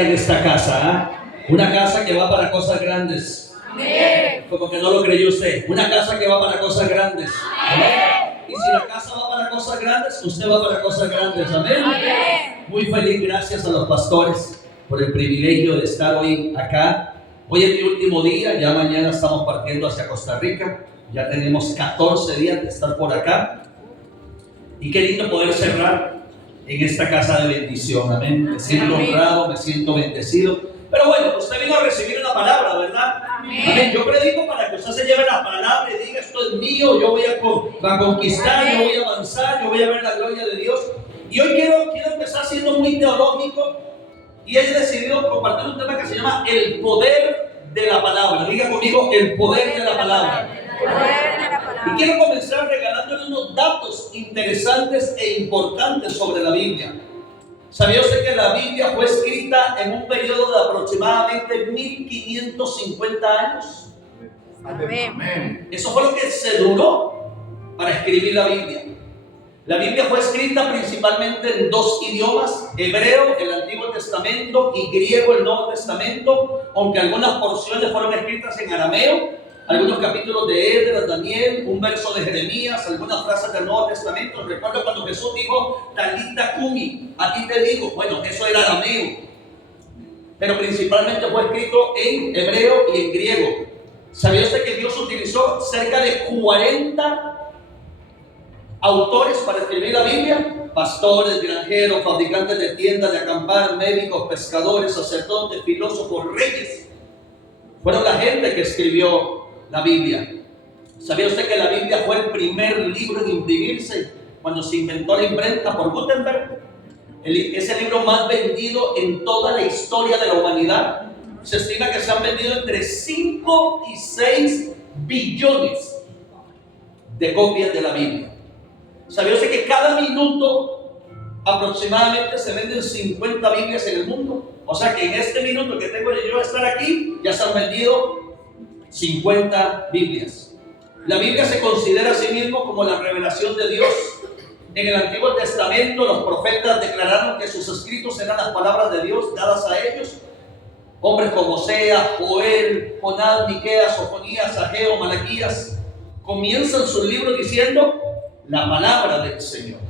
en esta casa, una casa que va para cosas grandes. Amén. Como que no lo creyó usted. Una casa que va para cosas grandes. Amén. Y si la casa va para cosas grandes, usted va para cosas grandes. Amén. Amén. Muy feliz, gracias a los pastores por el privilegio de estar hoy acá. Hoy es mi último día, ya mañana estamos partiendo hacia Costa Rica. Ya tenemos 14 días de estar por acá. Y qué lindo poder cerrar en esta casa de bendición. Amén. Me siento honrado, me siento bendecido. Pero bueno, usted vino a recibir una palabra, ¿verdad? Amén. Yo predico para que usted se lleve la palabra y diga: esto es mío, yo voy a conquistar, yo voy a avanzar, yo voy a ver la gloria de Dios. Y hoy quiero empezar siendo muy teológico y he decidido compartir un tema que se llama el poder de la palabra. Diga conmigo: el poder de la palabra. Y quiero comenzar regalándole unos datos interesantes e importantes sobre la Biblia. ¿Sabía usted que la Biblia fue escrita en un periodo de aproximadamente 1550 años? Amén. Eso fue lo que se duró para escribir la Biblia. La Biblia fue escrita principalmente en dos idiomas: hebreo, el Antiguo Testamento, y griego, el Nuevo Testamento, aunque algunas porciones fueron escritas en arameo, algunos capítulos de Esdras, Daniel, un verso de Jeremías, algunas frases del Nuevo Testamento. Recuerdo cuando Jesús dijo: Talita Kumi, a ti te digo. Bueno, eso era arameo, pero principalmente fue escrito en hebreo y en griego. ¿Sabía usted que Dios utilizó cerca de 40 autores para escribir la Biblia? Pastores, granjeros, fabricantes de tiendas de acampar, médicos, pescadores, sacerdotes, filósofos, reyes. Fueron la gente que escribió la Biblia. ¿Sabía usted que la Biblia fue el primer libro en imprimirse cuando se inventó la imprenta por Gutenberg? Es el libro más vendido en toda la historia de la humanidad. Se estima que se han vendido entre 5 y 6 billones de copias de la Biblia. ¿Sabía usted que cada minuto aproximadamente se venden 50 Biblias en el mundo? O sea que en este minuto que tengo yo de estar aquí, ya se han vendido 50 Biblias. La Biblia se considera a sí mismo como la revelación de Dios. En el Antiguo Testamento los profetas declararon que sus escritos eran las palabras de Dios dadas a ellos. Hombres como Oseas, Joel, Jonás, Miqueas, Sofonías, Ageo, Malaquías comienzan sus libros diciendo la palabra del Señor.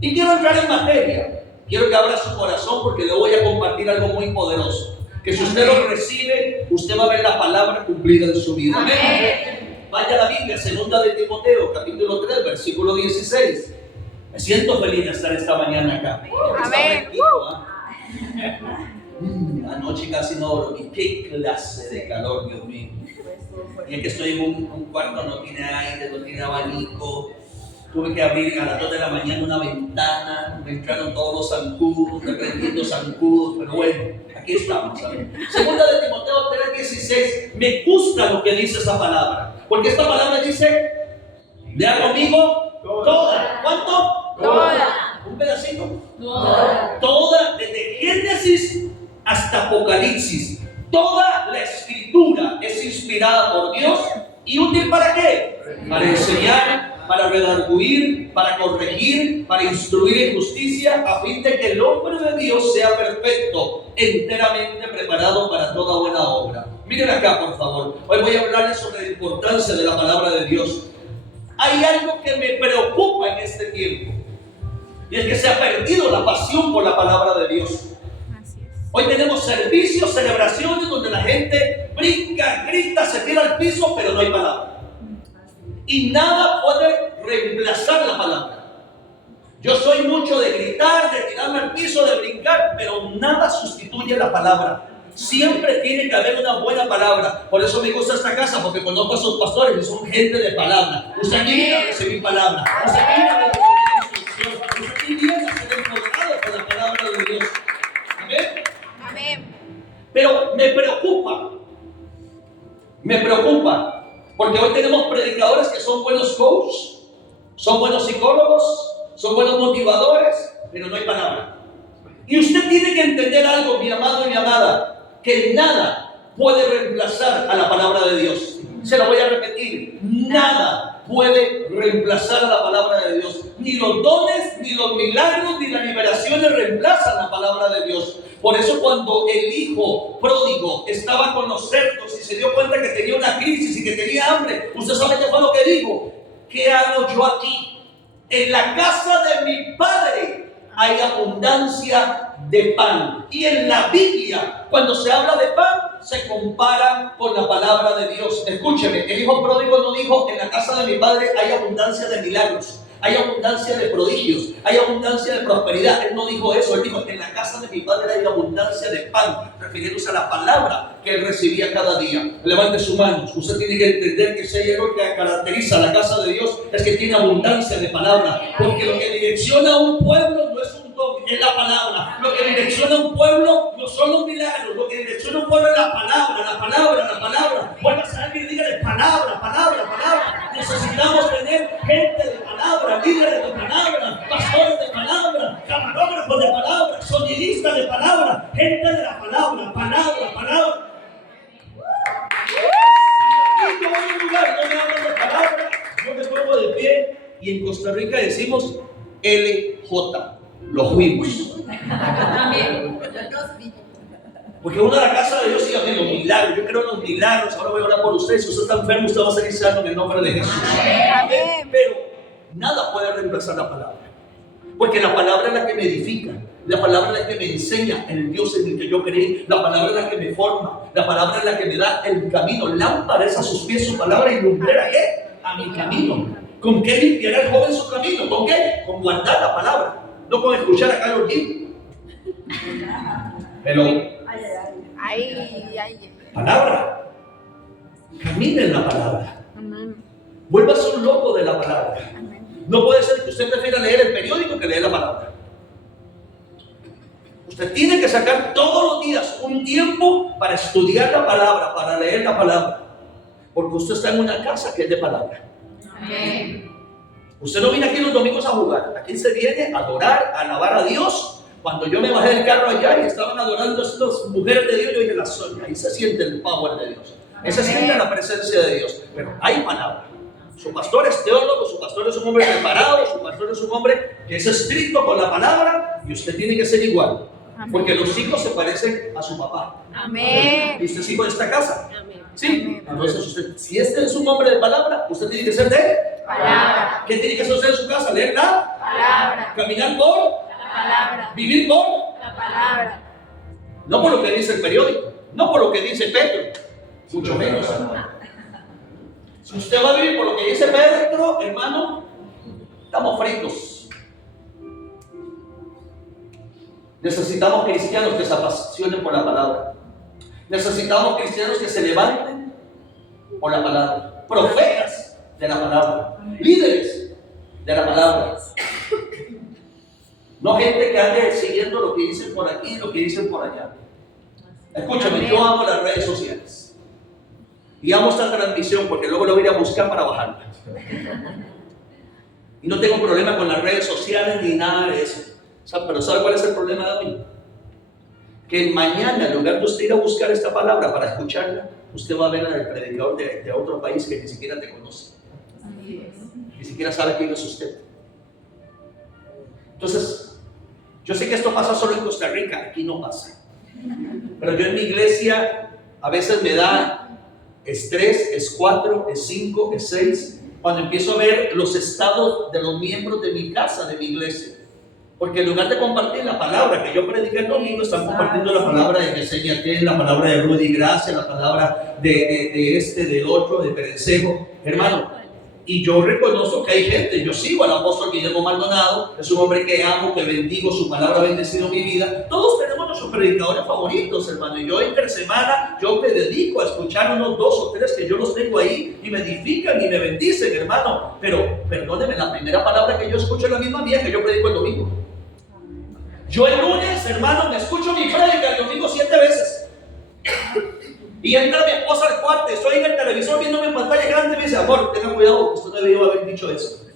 Y quiero entrar en materia. Quiero que abra su corazón porque le voy a compartir algo muy poderoso. Que si usted lo recibe, usted va a ver la palabra cumplida en su vida. Amén. Vaya a la Biblia, 2 de Timoteo, capítulo 3, versículo 16. Me siento feliz de estar esta mañana acá. Amén. Anoche casi no dormí. Qué clase de calor, Dios mío. Y es que estoy en un cuarto, no tiene aire, no tiene abanico. Tuve que abrir a las 2 de la mañana una ventana, me entraron todos los zancudos, reprendiendo zancudos, pero bueno, aquí estamos. ¿Sabes? 2 de Timoteo 3:16, me gusta lo que dice esa palabra, porque esta palabra dice, lea conmigo, toda. ¿Cuánto? Toda. ¿Un pedacito? Toda. Toda, desde Génesis hasta Apocalipsis, toda la escritura es inspirada por Dios y útil ¿para qué? Para enseñar, para redarguir, para corregir, para instruir en justicia, a fin de que el hombre de Dios sea perfecto, enteramente preparado para toda buena obra. Miren acá, por favor. Hoy voy a hablarles sobre la importancia de la palabra de Dios. Hay algo que me preocupa en este tiempo, y es que se ha perdido la pasión por la palabra de Dios. Hoy tenemos servicios, celebraciones donde la gente brinca, grita, se tira al piso, pero no hay palabra. Y nada puede reemplazar la palabra. Yo soy mucho de gritar, de tirarme al piso, de brincar, pero nada sustituye la palabra. Siempre tiene que haber una buena palabra. Por eso me gusta esta casa, porque conozco a sus pastores y son gente de palabra. Usted aquí viene a recibir palabra. Usted aquí viene a recibir instrucción. Usted aquí viene a ser empoderado por la palabra de Dios. ¿Amén? Amén. Pero me preocupa, porque hoy tenemos predicadores que son buenos coaches, son buenos psicólogos, son buenos motivadores, pero no hay palabra. Y usted tiene que entender algo, mi amado y mi amada, que nada puede reemplazar a la palabra de Dios. Se lo voy a repetir, nada puede reemplazar a la palabra de Dios. Ni los dones, ni los milagros, ni las liberaciones reemplazan la palabra de Dios. Por eso cuando el hijo pródigo estaba con los cerdos y se dio cuenta que tenía una crisis y que tenía hambre, usted sabe qué fue lo que dijo: ¿qué hago yo aquí? En la casa de mi padre hay abundancia de pan. Y en la Biblia, cuando se habla de pan, se compara con la palabra de Dios. Escúcheme, el hijo pródigo no dijo: en la casa de mi padre hay abundancia de milagros, hay abundancia de prodigios, hay abundancia de prosperidad. Él no dijo eso. Él dijo: en la casa de mi padre hay abundancia de pan, refiriéndose a la palabra que él recibía cada día. Levante su mano. Usted tiene que entender que si hay algo que caracteriza a la casa de Dios, es que tiene abundancia de palabra. Porque lo que direcciona a un pueblo no es un don, es la palabra. Lo que direcciona a un pueblo no son los milagros. Lo que direcciona a un pueblo es la palabra, la palabra, la palabra. Vuelvas a alguien y dígale: palabra, palabra, palabra. Necesitamos tener gente de palabra, líderes de palabra, pastores de palabra, camarógrafos de palabra, sonidistas de palabra, gente de la palabra, palabra, palabra. Si yo voy a un lugar y no me hablan de palabra, yo me pongo de pie y en Costa Rica decimos LJ, los fuimos. Porque uno de la casa de Dios sigue viendo los milagros. Yo creo en los milagros. Ahora voy a orar por usted. Si usted está enfermo, usted va a salir sano en el nombre de Jesús. Amén. Pero nada puede reemplazar la palabra. Porque la palabra es la que me edifica. La palabra es la que me enseña el Dios en el que yo creí. La palabra es la que me forma. La palabra es la que me da el camino. Lámpara es a sus pies su palabra y lumbrera ¿qué? A mi camino. ¿Con qué limpiará el joven su camino? ¿Con qué? Con guardar la palabra. No con escuchar a Carlos G. Pero palabra. Camina en la palabra. Vuélvase un loco de la palabra. No puede ser que usted prefiera leer el periódico que leer la palabra. Usted tiene que sacar todos los días un tiempo para estudiar la palabra, para leer la palabra. Porque usted está en una casa que es de palabra. Amén. Usted no viene aquí los domingos a jugar. Aquí se viene a adorar, a alabar a Dios. Cuando yo me bajé del carro allá y estaban adorando a estas mujeres de Dios, yo dije: la soña. Ahí se siente el power de Dios. Ahí se siente la presencia de Dios. Pero hay palabra. Su pastor es teólogo, su pastor es un hombre preparado, su pastor es un hombre que es estricto con la palabra, y usted tiene que ser igual. Porque los hijos se parecen a su papá. Amén. ¿Y usted es hijo de esta casa? Amén. Sí. Entonces usted, si este es un hombre de palabra, usted tiene que ser de Palabra. ¿qué tiene que hacer usted en su casa? Leer la Palabra. caminar por, La palabra. vivir por, La palabra. no por lo que dice el periódico, no por lo que dice Pedro, mucho menos. Si usted va a vivir por lo que dice Pedro, hermano, estamos fritos. Necesitamos cristianos que se apasionen por la palabra. Necesitamos cristianos que se levanten por la palabra. Profetas de la palabra. Líderes de la palabra. No gente que ande siguiendo lo que dicen por aquí y lo que dicen por allá. Escúchame, yo amo las redes sociales. Y amo esta transmisión porque luego lo voy a ir a buscar para bajarla. Y no tengo problema con las redes sociales ni nada de eso. Pero ¿sabe cuál es el problema de hoy? Que mañana, en lugar de usted ir a buscar esta palabra para escucharla, usted va a ver al predicador de otro país que ni siquiera te conoce. Ni siquiera sabe quién es usted. Entonces, yo sé que esto pasa solo en Costa Rica, aquí no pasa. Pero yo en mi iglesia a veces me da estrés, es 4, es 5, es 6, cuando empiezo a ver los estados de los miembros de mi casa, de mi iglesia. Porque en lugar de compartir la palabra que yo prediqué el domingo, están compartiendo la palabra de Yesenia Ken, la palabra de Rudy Gracia, la palabra del otro, de Perencejo, hermano. Y yo reconozco que hay gente, yo sigo al apóstol Guillermo Maldonado, es un hombre que amo, que bendigo, su palabra ha bendecido mi vida. Todos tenemos nuestros predicadores favoritos, hermano, y yo entre semana, yo me dedico a escuchar unos 2 o 3 que yo los tengo ahí, y me edifican y me bendicen, hermano. Pero, perdóneme, la primera palabra que yo escucho es la misma mía que yo predico el domingo. Yo el lunes, hermano, me escucho mi prédica el domingo 7 veces. Y entra mi esposa al cuarto, estoy en el televisor viéndome en pantalla grande y me dice: amor, tenga cuidado, usted no debió haber dicho eso.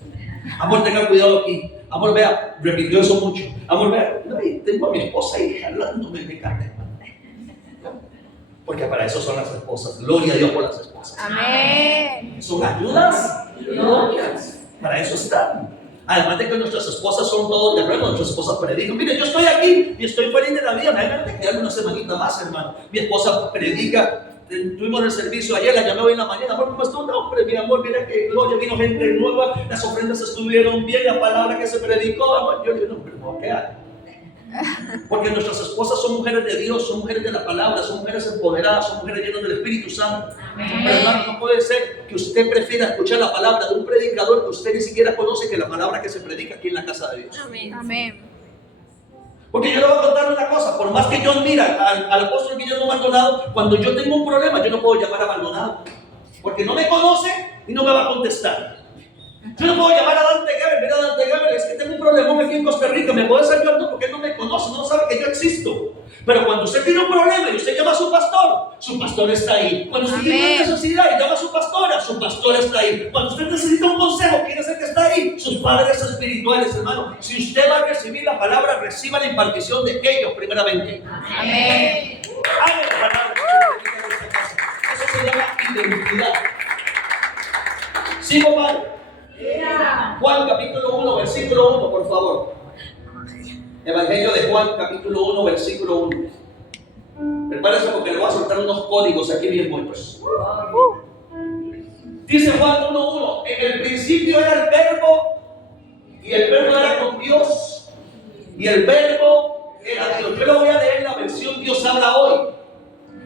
Amor, tenga cuidado aquí. Amor, vea, repitió eso mucho. Amor, vea, tengo a mi esposa ahí jalándome de carne. Porque para eso son las esposas. Gloria a Dios por las esposas. Amén. Son ayudas novias. Para eso están. Además de que nuestras esposas son todo terreno, nuestras esposas predican. Mire, yo estoy aquí y estoy feliz de la vida. Me van a quedar una semanita más, hermano. Mi esposa predica. Tuvimos el servicio ayer, la llamé hoy en la mañana. Amor, ¿cómo estuvo? No, hombre, mi amor, mira que gloria, vino gente nueva. Las ofrendas estuvieron bien, la palabra que se predicó. Amor, yo no, pero me voy a quedar. Porque nuestras esposas son mujeres de Dios, son mujeres de la palabra, son mujeres empoderadas, son mujeres llenas del Espíritu Santo. Pero hermano, no puede ser que usted prefiera escuchar la palabra de un predicador que usted ni siquiera conoce que la palabra que se predica aquí en la casa de Dios. Amén. Porque yo le voy a contar una cosa, por más que yo admire al apóstol Guillermo Maldonado, cuando yo tengo un problema, yo no puedo llamar a Maldonado, porque no me conoce y no me va a contestar. Yo no puedo llamar a Dante Gebel, mira Dante Gebel, es que tengo un problema aquí en Costa Rica, ¿me puedes ayudar? No, porque él no me conoce, no sabe que yo existo. Pero cuando usted tiene un problema y usted llama a su pastor está ahí. Cuando usted tiene una necesidad y llama a su pastor está ahí. Cuando usted necesita un consejo, ¿quién es el que está ahí? Sus padres espirituales, hermano. Si usted va a recibir la palabra, reciba la impartición de ellos primeramente. Amén. Haga la palabra. Eso se llama identidad. ¿Sigo mal? Juan capítulo 1, versículo 1, por favor. Evangelio de Juan capítulo 1, versículo 1. Prepárese porque le voy a soltar unos códigos aquí bien buenos. Dice Juan 1:1, en el principio era el verbo y el verbo era con Dios y el verbo era Dios. Yo le voy a leer la versión Dios habla hoy.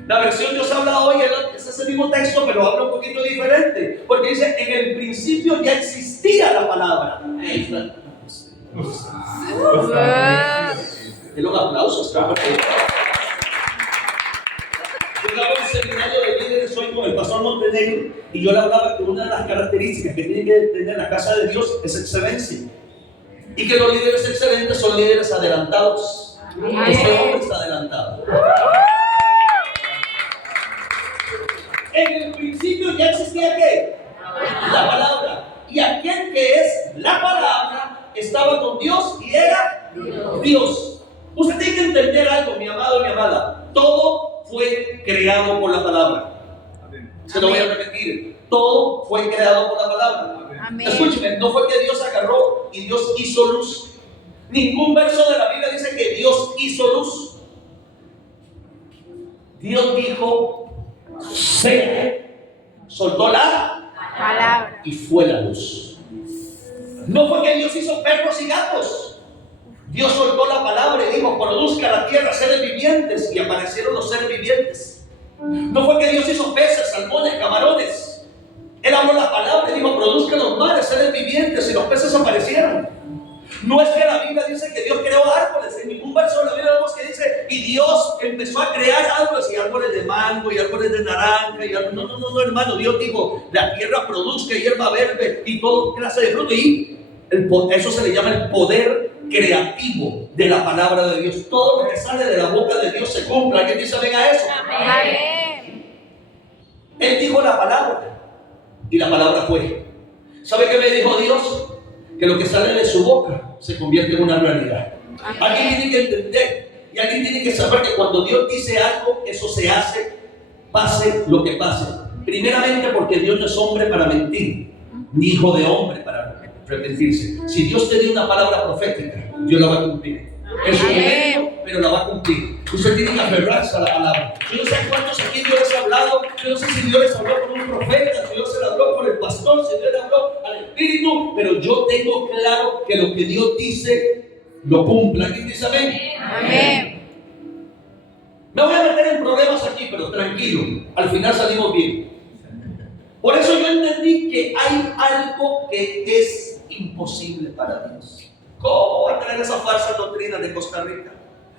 La versión Dios habla hoy es ese mismo texto, pero habla un poquito diferente. Porque dice, en el principio ya existía la palabra. Denle un aplauso. Yo estaba en un seminario de líderes hoy con el pastor Montenegro y yo le hablaba que una de las características que tiene que tener la casa de Dios es excelencia. Y que los líderes excelentes son líderes adelantados. Este hombre está adelantado. En el principio ya existía ¿qué? La palabra. Y aquel que es la palabra estaba con Dios y era Dios. Usted tiene que entender algo, mi amado y mi amada. Todo fue creado por la palabra. Se lo voy a repetir. Todo fue creado por la palabra. Amén. Escúcheme, no fue que Dios agarró y Dios hizo luz. Ningún verso de la Biblia dice que Dios hizo luz. Dios dijo soltó la palabra y fue la luz. No fue que Dios hizo perros y gatos. Dios soltó la palabra y dijo, produzca la tierra seres vivientes, y aparecieron los seres vivientes. No fue que Dios hizo peces, salmones, camarones. Él habló la palabra y dijo, produzca los mares seres vivientes, y los peces aparecieron. No es que la Biblia dice que Dios creó árboles. En ningún verso de la Biblia vemos que dice y Dios empezó a crear árboles, y árboles de mango y árboles de naranja y árboles. No, hermano. Dios dijo la tierra produzca hierba verde y toda clase de fruto, y eso se le llama el poder creativo de la palabra de Dios. Todo lo que sale de la boca de Dios se cumple. ¿Alguien dice amén a eso? Amén. Él dijo la palabra y la palabra fue. ¿Sabe qué me dijo Dios? Que lo que sale de su boca se convierte en una realidad. Alguien tiene que entender y alguien tiene que saber que cuando Dios dice algo, eso se hace, pase lo que pase. Primeramente porque Dios no es hombre para mentir, ni hijo de hombre para arrepentirse. Si Dios te dio una palabra profética, Dios la va a cumplir. En su momento, pero la va a cumplir. Usted tiene que aferrarse a la palabra. Yo no sé cuántos aquí Dios les ha hablado. Yo no sé si Dios les habló por un profeta, si Dios se le habló por el pastor, si Dios le habló al Espíritu. Pero yo tengo claro que lo que Dios dice, lo cumple. ¿Quién dice amén? Amén. Me voy a meter en problemas aquí, pero tranquilo. Al final salimos bien. Por eso yo entendí que hay algo que es imposible para Dios. ¿Cómo va a tener esa falsa doctrina de Costa Rica?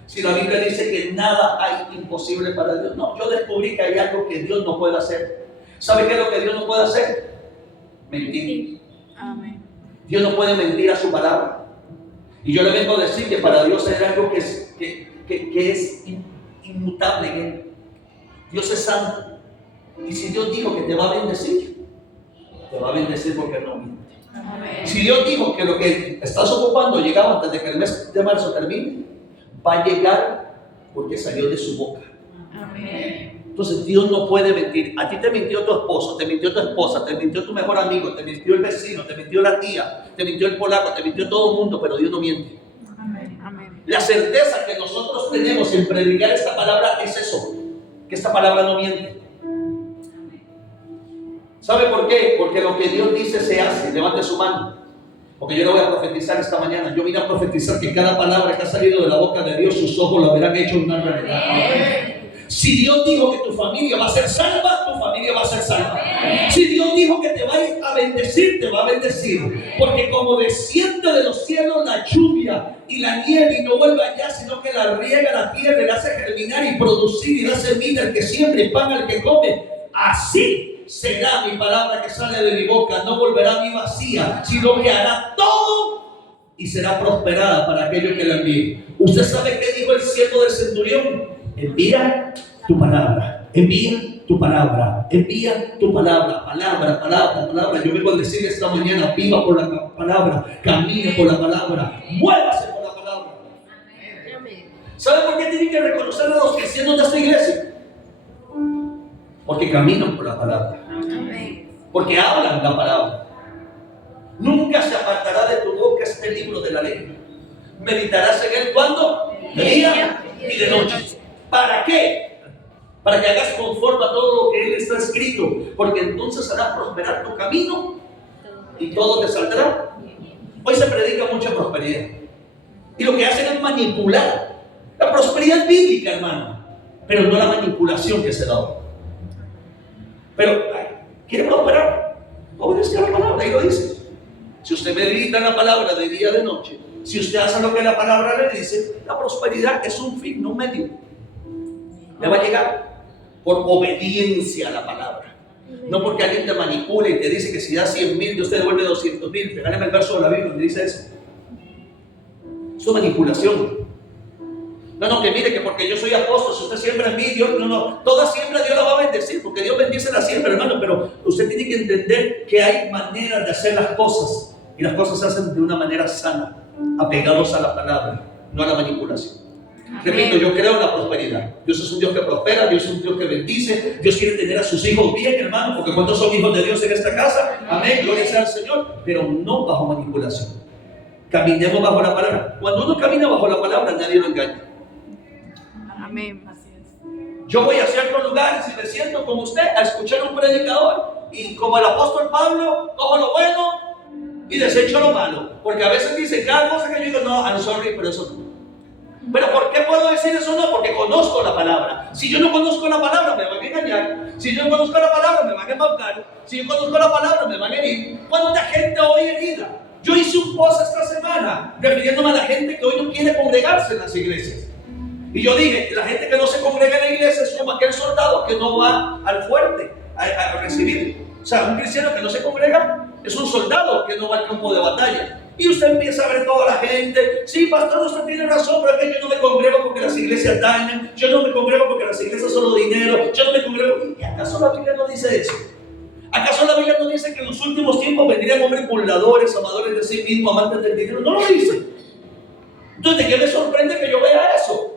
Si la Biblia dice que nada hay imposible para Dios. No, yo descubrí que hay algo que Dios no puede hacer. ¿Sabe qué es lo que Dios no puede hacer? Mentir. Amén. Dios no puede mentir a su palabra. Y yo le vengo a decir que para Dios hay algo que es inmutable en Él. Dios es santo. Y si Dios dijo que te va a bendecir, te va a bendecir porque no miente. Amén. Si Dios dijo que lo que estás ocupando llegaba antes de que el mes de marzo termine, va a llegar porque salió de su boca. Amén. Entonces Dios no puede mentir. A ti te mintió tu esposo, te mintió tu esposa, te mintió tu mejor amigo, te mintió el vecino, te mintió la tía, te mintió el polaco, te mintió todo el mundo, pero Dios no miente. Amén. La certeza que nosotros tenemos en predicar esta palabra es eso, que esta palabra no miente. ¿Sabe por qué? Porque lo que Dios dice se hace. Levante su mano. Porque yo le voy a profetizar esta mañana. Yo vine a profetizar que cada palabra que ha salido de la boca de Dios, sus ojos la verán hecho una realidad. Si Dios dijo que tu familia va a ser salva, tu familia va a ser salva. Si Dios dijo que te va a bendecir, te va a bendecir. Porque como desciende de los cielos la lluvia y la nieve y no vuelve allá, sino que la riega la tierra y la hace germinar y producir y da semilla al que siembra y pan al que come, así será mi palabra que sale de mi boca. No volverá a mí vacía, sino que hará todo y será prosperada para aquellos que la envíen. ¿Usted sabe qué dijo el siervo del centurión? Envía tu palabra, envía tu palabra, envía tu palabra, palabra. Yo vengo a decir esta mañana: viva por la palabra, camine por la palabra, muévase por la palabra. ¿Sabe por qué tienen que reconocer a los cristianos de esta iglesia? Porque caminan por la palabra, porque hablan la palabra. Nunca se apartará de tu boca este libro de la ley. Meditarás en él cuando, de día y de noche. ¿Para qué? Para que hagas conforme a todo lo que él está escrito, porque entonces hará prosperar tu camino y todo te saldrá. Hoy se predica mucha prosperidad y lo que hacen es manipular. La prosperidad es bíblica, hermano, pero no la manipulación que se da hoy. Pero quiere prosperar, obedezca la palabra y lo dice. Si usted medita en la palabra de día y de noche, si usted hace lo que la palabra le dice, la prosperidad es un fin, no un medio. Le va a llegar por obediencia a la palabra. No porque alguien te manipule y te dice que si da 100,000, Dios te devuelve 200,000. Regáleme el verso de la Biblia donde dice eso. Es manipulación. No, que mire que porque yo soy apóstol, si usted siembra en mí, Dios, no, toda siembra Dios la va a bendecir, porque Dios bendice la siembra, hermano. Pero usted tiene que entender que hay maneras de hacer las cosas, y las cosas se hacen de una manera sana, apegados a la palabra, no a la manipulación. Repito, yo creo en la prosperidad. Dios es un Dios que prospera, Dios es un Dios que bendice. Dios quiere tener a sus hijos bien, hermano, porque ¿cuántos son hijos de Dios en esta casa? Amén, gloria sea al Señor, pero no bajo manipulación. Caminemos bajo la palabra. Cuando uno camina bajo la palabra, nadie lo engaña. Amén. Yo voy a ciertos lugares y me siento como usted a escuchar a un predicador, y como el apóstol Pablo, cojo lo bueno y desecho lo malo, porque a veces dicen cada cosa que yo digo, no, I'm sorry, pero eso no. Pero ¿por qué puedo decir eso no? Porque conozco la palabra. Si yo no conozco la palabra, me van a engañar. Si yo no conozco la palabra, me van a embaucar. Si yo conozco la palabra, me van a herir. ¿Cuánta gente hoy herida? Yo hice un post esta semana refiriéndome a la gente que hoy no quiere congregarse en las iglesias. Y yo dije, la gente que no se congrega en la iglesia es como aquel soldado que no va al fuerte a recibir. O sea, un cristiano que no se congrega es un soldado que no va al campo de batalla. Y usted empieza a ver toda la gente: sí, pastor, usted tiene razón, pero es que yo no me congrego porque las iglesias dañan, yo no me congrego porque las iglesias son solo dinero, yo no me congrego. ¿Y acaso la Biblia no dice eso? ¿Acaso la Biblia no dice que en los últimos tiempos vendrían hombres burladores, amadores de sí mismos, amantes del dinero? No lo dice. Entonces, ¿de qué me sorprende que yo vea eso?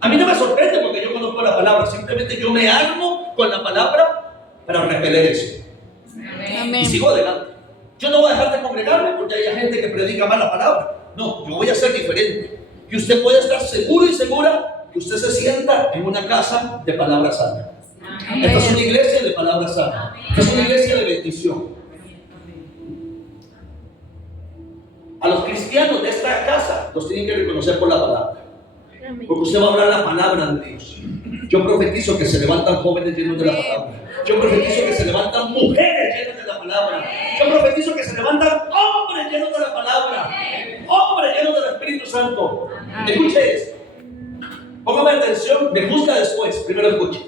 A mí no me sorprende porque yo conozco la palabra, simplemente yo me armo con la palabra para repeler eso. Amén. Y sigo adelante. Yo no voy a dejar de congregarme porque haya gente que predica mal la palabra. No, yo voy a ser diferente. Y usted puede estar seguro y segura que usted se sienta en una casa de palabra sana. Esta es una iglesia de palabra sana. Esta es una iglesia de bendición. A los cristianos de esta casa los tienen que reconocer por la palabra. Porque usted va a hablar la palabra de Dios. Yo profetizo que se levantan jóvenes llenos de la palabra. Yo profetizo que se levantan mujeres llenas de la palabra. Yo profetizo que se levantan hombres llenos de la palabra. Hombres llenos del Espíritu Santo. Escuche esto. Póngame atención, me juzga después. Primero escuche.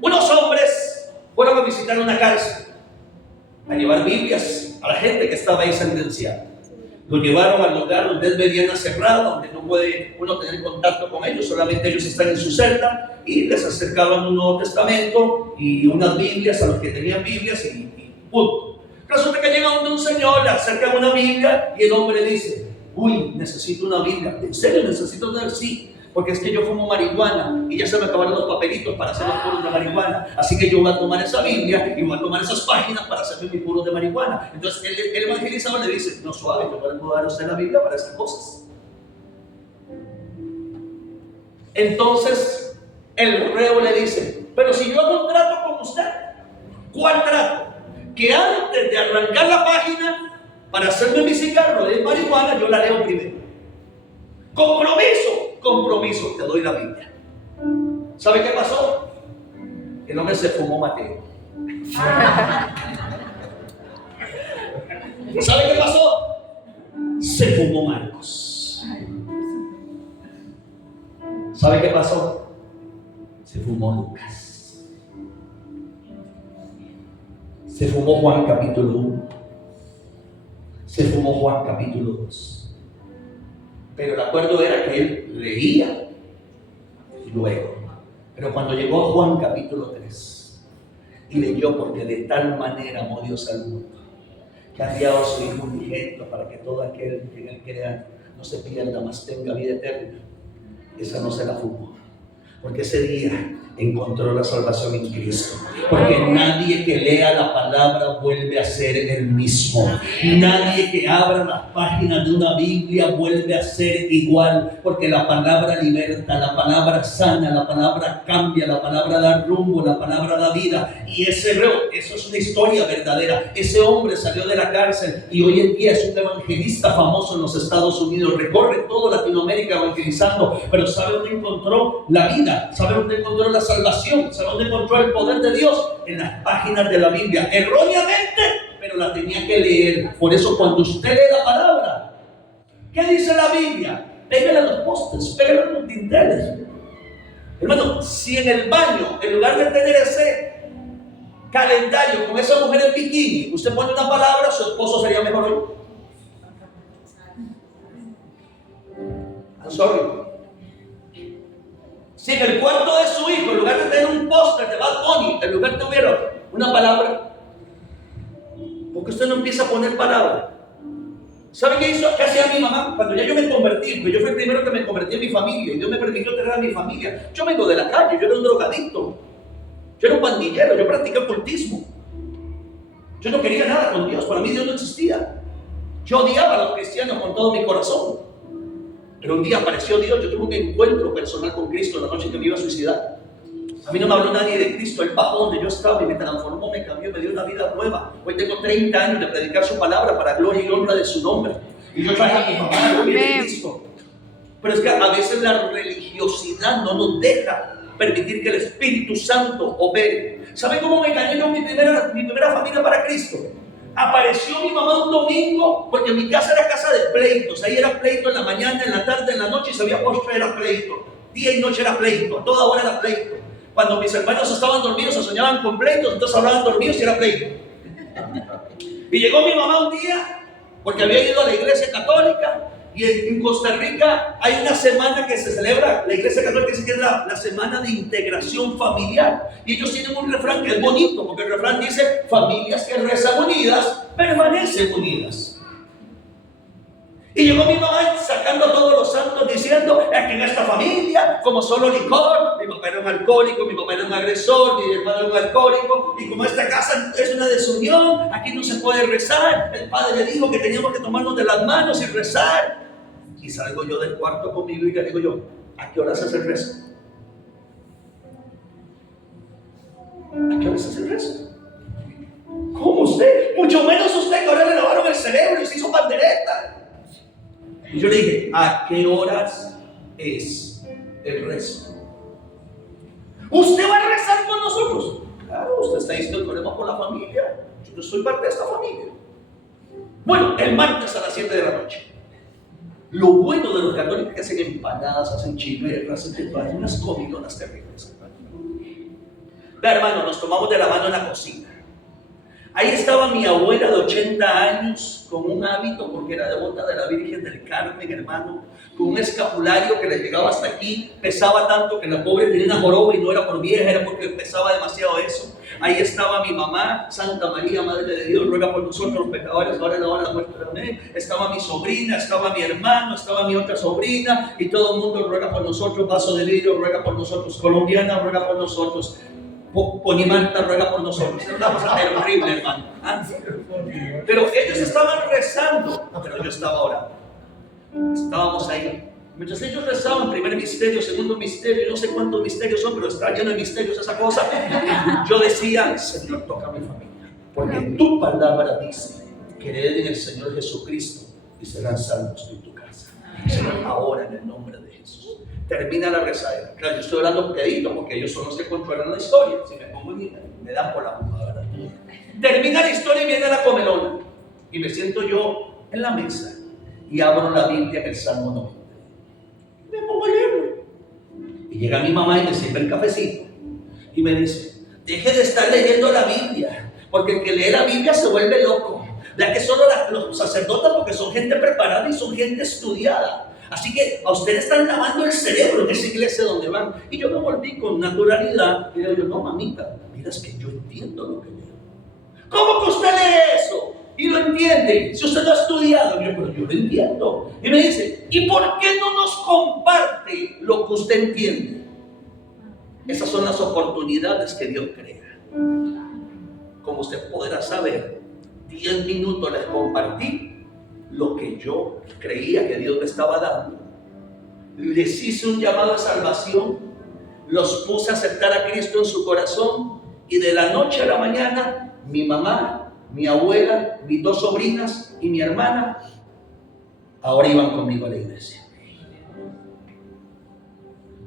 Unos hombres fueron a visitar una cárcel, a llevar Biblias a la gente que estaba ahí sentenciada. Lo llevaron al lugar donde es mediana cerrada, donde no puede uno tener contacto con ellos, solamente ellos están en su celda, y les acercaban un Nuevo Testamento y unas Biblias a los que tenían Biblias y punto. Resulta que llega donde un señor, le acercan una Biblia y el hombre dice: uy, necesito una Biblia. ¿En serio necesito una? Sí. porque es que yo fumo marihuana y ya se me acabaron los papelitos para hacer los puros de marihuana. Así que yo voy a tomar esa Biblia y voy a tomar esas páginas para hacerme mis puros de marihuana. Entonces el evangelizador le dice, no, suave, yo no le puedo dar a usted la Biblia para estas cosas. Entonces el reo le dice, pero si yo hago un trato con usted, ¿cuál trato? Que antes de arrancar la página para hacerme mi cigarro de marihuana, yo la leo primero. Compromiso, te doy la Biblia. ¿Sabe qué pasó? El hombre se fumó Mateo. ¿Sabe qué pasó? Se fumó Marcos. ¿Sabe qué pasó? Se fumó Lucas. Se fumó Juan capítulo 1. Se fumó Juan capítulo 2. Pero el acuerdo era que él leía y luego. Pero cuando llegó a Juan capítulo 3 y leyó, porque de tal manera amó Dios al mundo, que ha enviado a su Hijo unigénito para que todo aquel que en él crea no se pierda, mas tenga vida eterna. Esa no se la fumó, porque ese día encontró la salvación en Cristo. Porque nadie que lea la palabra vuelve a ser el mismo. Nadie que abra las páginas de una Biblia vuelve a ser igual. Porque la palabra liberta, la palabra sana, la palabra cambia, la palabra da rumbo, la palabra da vida. Y ese reo, eso es una historia verdadera. Ese hombre salió de la cárcel y hoy en día es un evangelista famoso en los Estados Unidos. Recorre toda Latinoamérica evangelizando. Pero ¿sabe dónde encontró la vida? ¿Sabe dónde encontró la salvación? ¿Sabe dónde encontró el poder de Dios? En las páginas de la Biblia, erróneamente, pero la tenía que leer. Por eso cuando usted lee la palabra, ¿qué dice la Biblia? Pégale a los postes, pégale a los dinteles. Hermano, si en el baño, en lugar de tener ese calendario con esa mujer en bikini, usted pone una palabra, su esposo sería mejor hoy. I'm sorry. Si en el cuarto de su hijo, en lugar de tener un póster de Bad Bunny, en lugar de tuviera una palabra, ¿por qué usted no empieza a poner palabra? ¿Sabe qué hizo? ¿Qué hacía mi mamá? Cuando ya yo me convertí, porque yo fui el primero que me convertí en mi familia, y Dios me permitió tener a mi familia. Yo vengo de la calle, yo era un drogadicto, yo era un pandillero, yo practiqué ocultismo. Yo no quería nada con Dios, para mí Dios no existía. Yo odiaba a los cristianos con todo mi corazón. Pero un día apareció Dios, yo tuve un encuentro personal con Cristo la noche que me iba a suicidar. A mí no me habló nadie de Cristo, Él bajó donde yo estaba y me transformó, me cambió, me dio una vida nueva. Hoy tengo 30 años de predicar su palabra para gloria y honra de su nombre. Y yo traje a mi mamá a la gloria de Cristo. Pero es que a veces la religiosidad no nos deja permitir que el Espíritu Santo opere. ¿Sabe cómo me gané yo mi primera familia para Cristo? Apareció mi mamá un domingo, porque mi casa era casa de pleitos. Ahí era pleito en la mañana, en la tarde, en la noche, y si había postre era pleito. Día y noche era pleito, a toda hora era pleito. Cuando mis hermanos estaban dormidos, se soñaban con pleitos, entonces hablaban dormidos y era pleito. Y llegó mi mamá un día, porque había ido a la iglesia católica, y en Costa Rica hay una semana que se celebra, la iglesia católica dice que es la semana de integración familiar. Y ellos tienen un refrán que es bonito, porque el refrán dice, familias que rezan unidas, permanecen unidas. Y llegó mi mamá sacando a todos los santos diciendo, es que en esta familia, como solo licor, mi papá era un alcohólico, mi papá era un agresor, mi hermano era un alcohólico, y como esta casa es una desunión, aquí no se puede rezar. El padre dijo que teníamos que tomarnos de las manos y rezar. Y salgo yo del cuarto con mi Biblia y digo yo, ¿a qué hora se hace el rezo? ¿A qué hora se hace el rezo? ¿Cómo usted? Mucho menos usted, que ahora le lavaron el cerebro y se hizo pandereta. Y yo le dije, ¿a qué horas es el rezo? ¿Usted va a rezar con nosotros? Claro, usted está diciendo que oremos por la familia. Yo no soy parte de esta familia. Bueno, el martes a las 7 de la noche. Lo bueno de los católicos es que hacen empanadas, hacen chiverras, hacen unas comilonas terribles. Vea, hermano, nos tomamos de la mano en la cocina. Ahí estaba mi abuela de 80 años con un hábito, porque era devota de la Virgen del Carmen, hermano, con un escapulario que le llegaba hasta aquí, pesaba tanto que la pobre tenía una joroba y no era por vieja, era porque pesaba demasiado eso. Ahí estaba mi mamá, Santa María, Madre de Dios, ruega por nosotros los pecadores, ahora en la hora de la muerte. Amén. Estaba mi sobrina, estaba mi hermano, estaba mi otra sobrina, y todo el mundo ruega por nosotros. Vaso de Vidrio ruega por nosotros, Colombiana ruega por nosotros, Ponimanta ruega por nosotros. Es una cosa terrible, hermano. Pero ellos estaban rezando, pero yo estaba orando. Estábamos ahí. Mientras ellos rezaban, primer misterio, segundo misterio, no sé cuántos misterios son, pero está lleno de misterios esa cosa. Yo decía, Señor, toca a mi familia, porque tu palabra dice, creed en el Señor Jesucristo y serán salvos tú y tu casa. Señor, ahora en el nombre de Jesús. Termina la rezadera. Claro, yo estoy hablando pedito porque ellos son los que controlan la historia. Si me pongo me dan por la boca, ¿verdad? Termina la historia y viene la comelona. Y me siento yo en la mesa y abro la Biblia en el Salmo 90. Me pongo a leerlo. Y llega mi mamá y me sirve el cafecito. Y me dice, deje de estar leyendo la Biblia, porque el que lee la Biblia se vuelve loco. Vea que solo los sacerdotes, porque son gente preparada y son gente estudiada. Así que a ustedes están lavando el cerebro en esa iglesia donde van. Y yo me volví con naturalidad y le digo, no mamita, mira, es que yo entiendo lo que leo. ¿Cómo que usted lee eso? Y lo entiende. Si usted lo ha estudiado, yo, pero yo lo entiendo. Y me dice, ¿y por qué no nos comparte lo que usted entiende? Esas son las oportunidades que Dios crea. Como usted podrá saber, 10 minutos les compartí lo que yo creía que Dios me estaba dando. Les hice un llamado a salvación, los puse a aceptar a Cristo en su corazón, y de la noche a la mañana, mi mamá, mi abuela, mis 2 sobrinas y mi hermana ahora iban conmigo a la iglesia.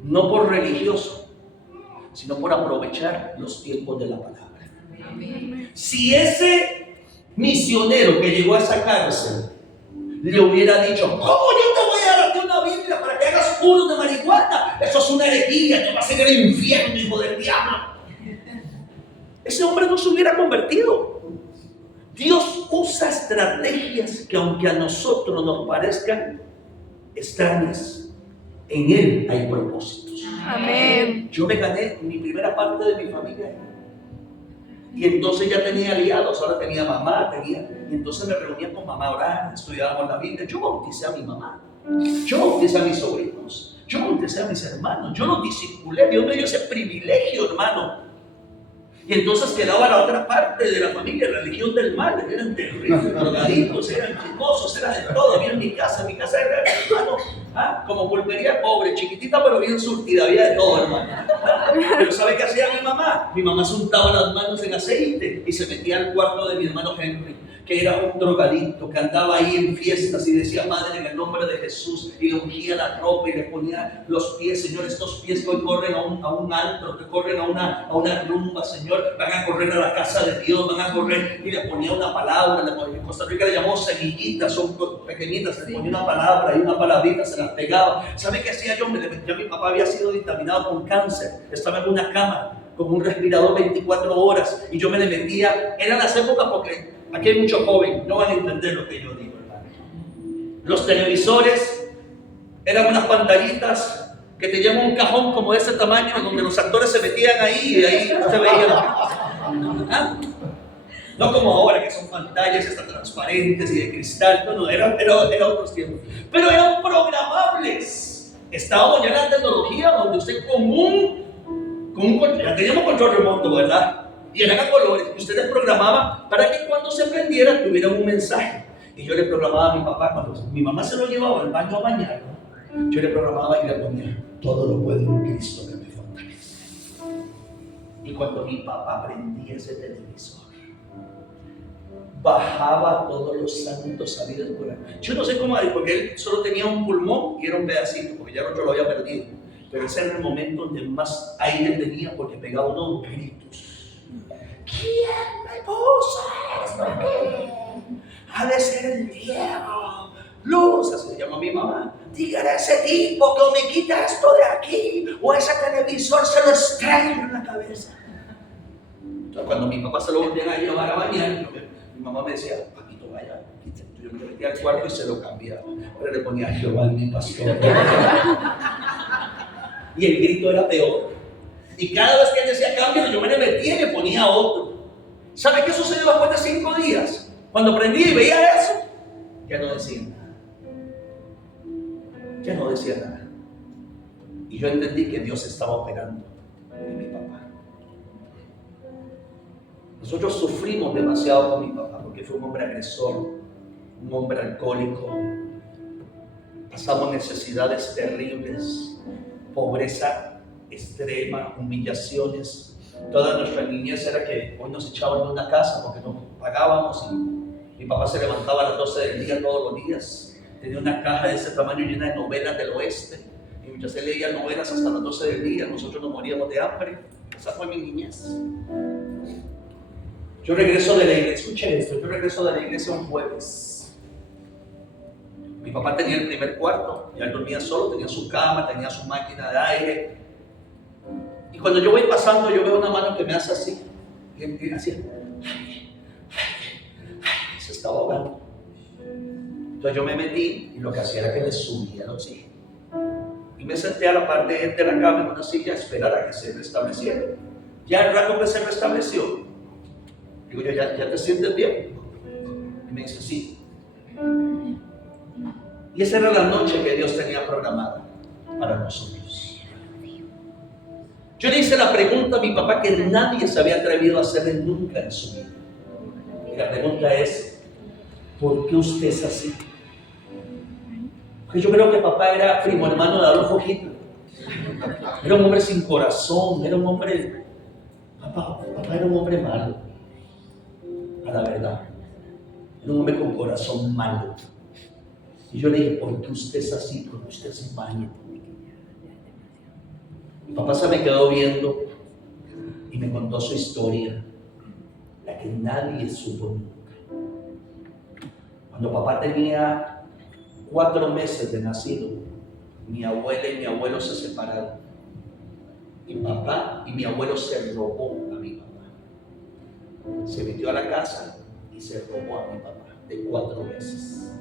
No por religioso, sino por aprovechar los tiempos de la palabra. Si ese misionero que llegó a esa cárcel le hubiera dicho, ¿cómo yo te voy a darte una Biblia para que hagas puros de marihuana? Eso es una herejía, te vas a ir al infierno, hijo del diablo. Ese hombre no se hubiera convertido. Dios usa estrategias que, aunque a nosotros nos parezcan extrañas, en Él hay propósitos. Amén. Yo me gané mi primera parte de mi familia. Y entonces ya tenía aliados, ahora tenía mamá, y entonces me reunía con mamá a orar, estudiábamos la Biblia. Yo bauticé a mi mamá, yo bauticé a mis sobrinos, yo bauticé a mis hermanos, yo los discipulé. Dios me dio ese privilegio, hermano. Y entonces quedaba la otra parte de la familia, la legión del mal. Eran terribles, drogadictos, eran chismosos, era de todo. Había en mi casa era, hermano, como pulpería pobre, chiquitita pero bien surtida, había de todo, hermano. Pero ¿sabe qué hacía mi mamá? Mi mamá se untaba las manos en aceite y se metía al cuarto de mi hermano Henry, que era un drogadicto, que andaba ahí en fiestas y decía, Madre, en el nombre de Jesús, y le ungía la ropa y le ponía los pies. Señor, estos pies que hoy corren a un antro, que corren a una rumba, Señor, van a correr a la casa de Dios, van a correr, y le ponía una palabra. En Costa Rica le llamó semillitas, son pequeñitas, le ponía una palabra y una palabrita se las pegaba. ¿Sabe qué hacía yo? Ya mi papá había sido dictaminado con cáncer, estaba en una cama con un respirador 24 horas, y yo me le metía. Eran las épocas, porque aquí hay muchos jóvenes, no van a entender lo que yo digo, hermano. Los televisores eran unas pantallitas que tenían un cajón como de ese tamaño, donde los actores se metían ahí y ahí se veía la... No como ahora, que son pantallas hasta transparentes y de cristal. No, era otros tiempos. Pero eran programables. Estábamos ya en la tecnología donde usted ya teníamos control remoto, ¿verdad? Y eran a colores. Ustedes programaban para que cuando se prendiera tuviera un mensaje. Y yo le programaba a mi papá, cuando mi mamá se lo llevaba al baño a bañar, yo le programaba y le ponía, todo lo puede un Cristo que me fortalece. Y cuando mi papá prendía ese televisor, bajaba todos los santos sabidos por ahí. Yo no sé cómo, porque él solo tenía un pulmón y era un pedacito, porque ya el otro lo había perdido. Pero ese era el momento donde más aire tenía, porque pegaba unos gritos. ¿Quién me puso esto aquí? Ha de ser el viejo. Luz, así se llama mi mamá. Dígale a ese tipo que me quita esto de aquí, o ese televisor se lo estrella en la cabeza. Entonces, cuando mi papá se lo volvían a llevar a bañar, mi mamá me decía, papito, vaya. Yo me metía al cuarto y se lo cambiaba. Ahora le ponía Jehová mi pastor. Y el grito era peor. Y cada vez que él decía cambio, yo me le metía y le ponía otro. ¿Sabe qué sucedió después de 5 días? Cuando prendí y veía eso, ya no decía nada. Ya no decía nada. Y yo entendí que Dios estaba operando en mi papá. Nosotros sufrimos demasiado con mi papá porque fue un hombre agresor, un hombre alcohólico. Pasamos necesidades terribles, pobreza extrema, humillaciones. Toda nuestra niñez era que hoy nos echaban de una casa porque no pagábamos y mi papá se levantaba a las 12 del día todos los días. Tenía una caja de ese tamaño llena de novelas del oeste y mientras él leía novelas hasta las 12 del día, nosotros nos moríamos de hambre. Esa fue mi niñez. Yo regreso de la iglesia, escuche esto, yo regreso de la iglesia un jueves. Mi papá tenía el primer cuarto, ya él dormía solo, tenía su cama, tenía su máquina de aire. Y cuando yo voy pasando, yo veo una mano que me hace así, y él así, se estaba ahogando. Entonces yo me metí y lo que hacía era que le subía el oxígeno. Y me senté a la parte de la cama en una silla a esperar a que se restableciera. Ya el rato que se restableció, digo yo, ¿ya te sientes bien? Y me dice, sí. Y esa era la noche que Dios tenía programada para nosotros. Yo le hice la pregunta a mi papá que nadie se había atrevido a hacerle nunca en su vida. Y la pregunta es, ¿por qué usted es así? Porque yo creo que papá era primo hermano de Adolfo Hitler. Era un hombre sin corazón, era un hombre... Papá era un hombre malo, a la verdad. Era un hombre con corazón malo. Y yo le dije, ¿por qué usted es así? ¿Por qué usted se baña? Mi papá se me quedó viendo y me contó su historia, la que nadie supo nunca. Cuando papá tenía 4 meses de nacido, mi abuela y mi abuelo se separaron. Mi papá y mi abuelo se robó a mi papá. Se metió a la casa y se robó a mi papá de 4 meses.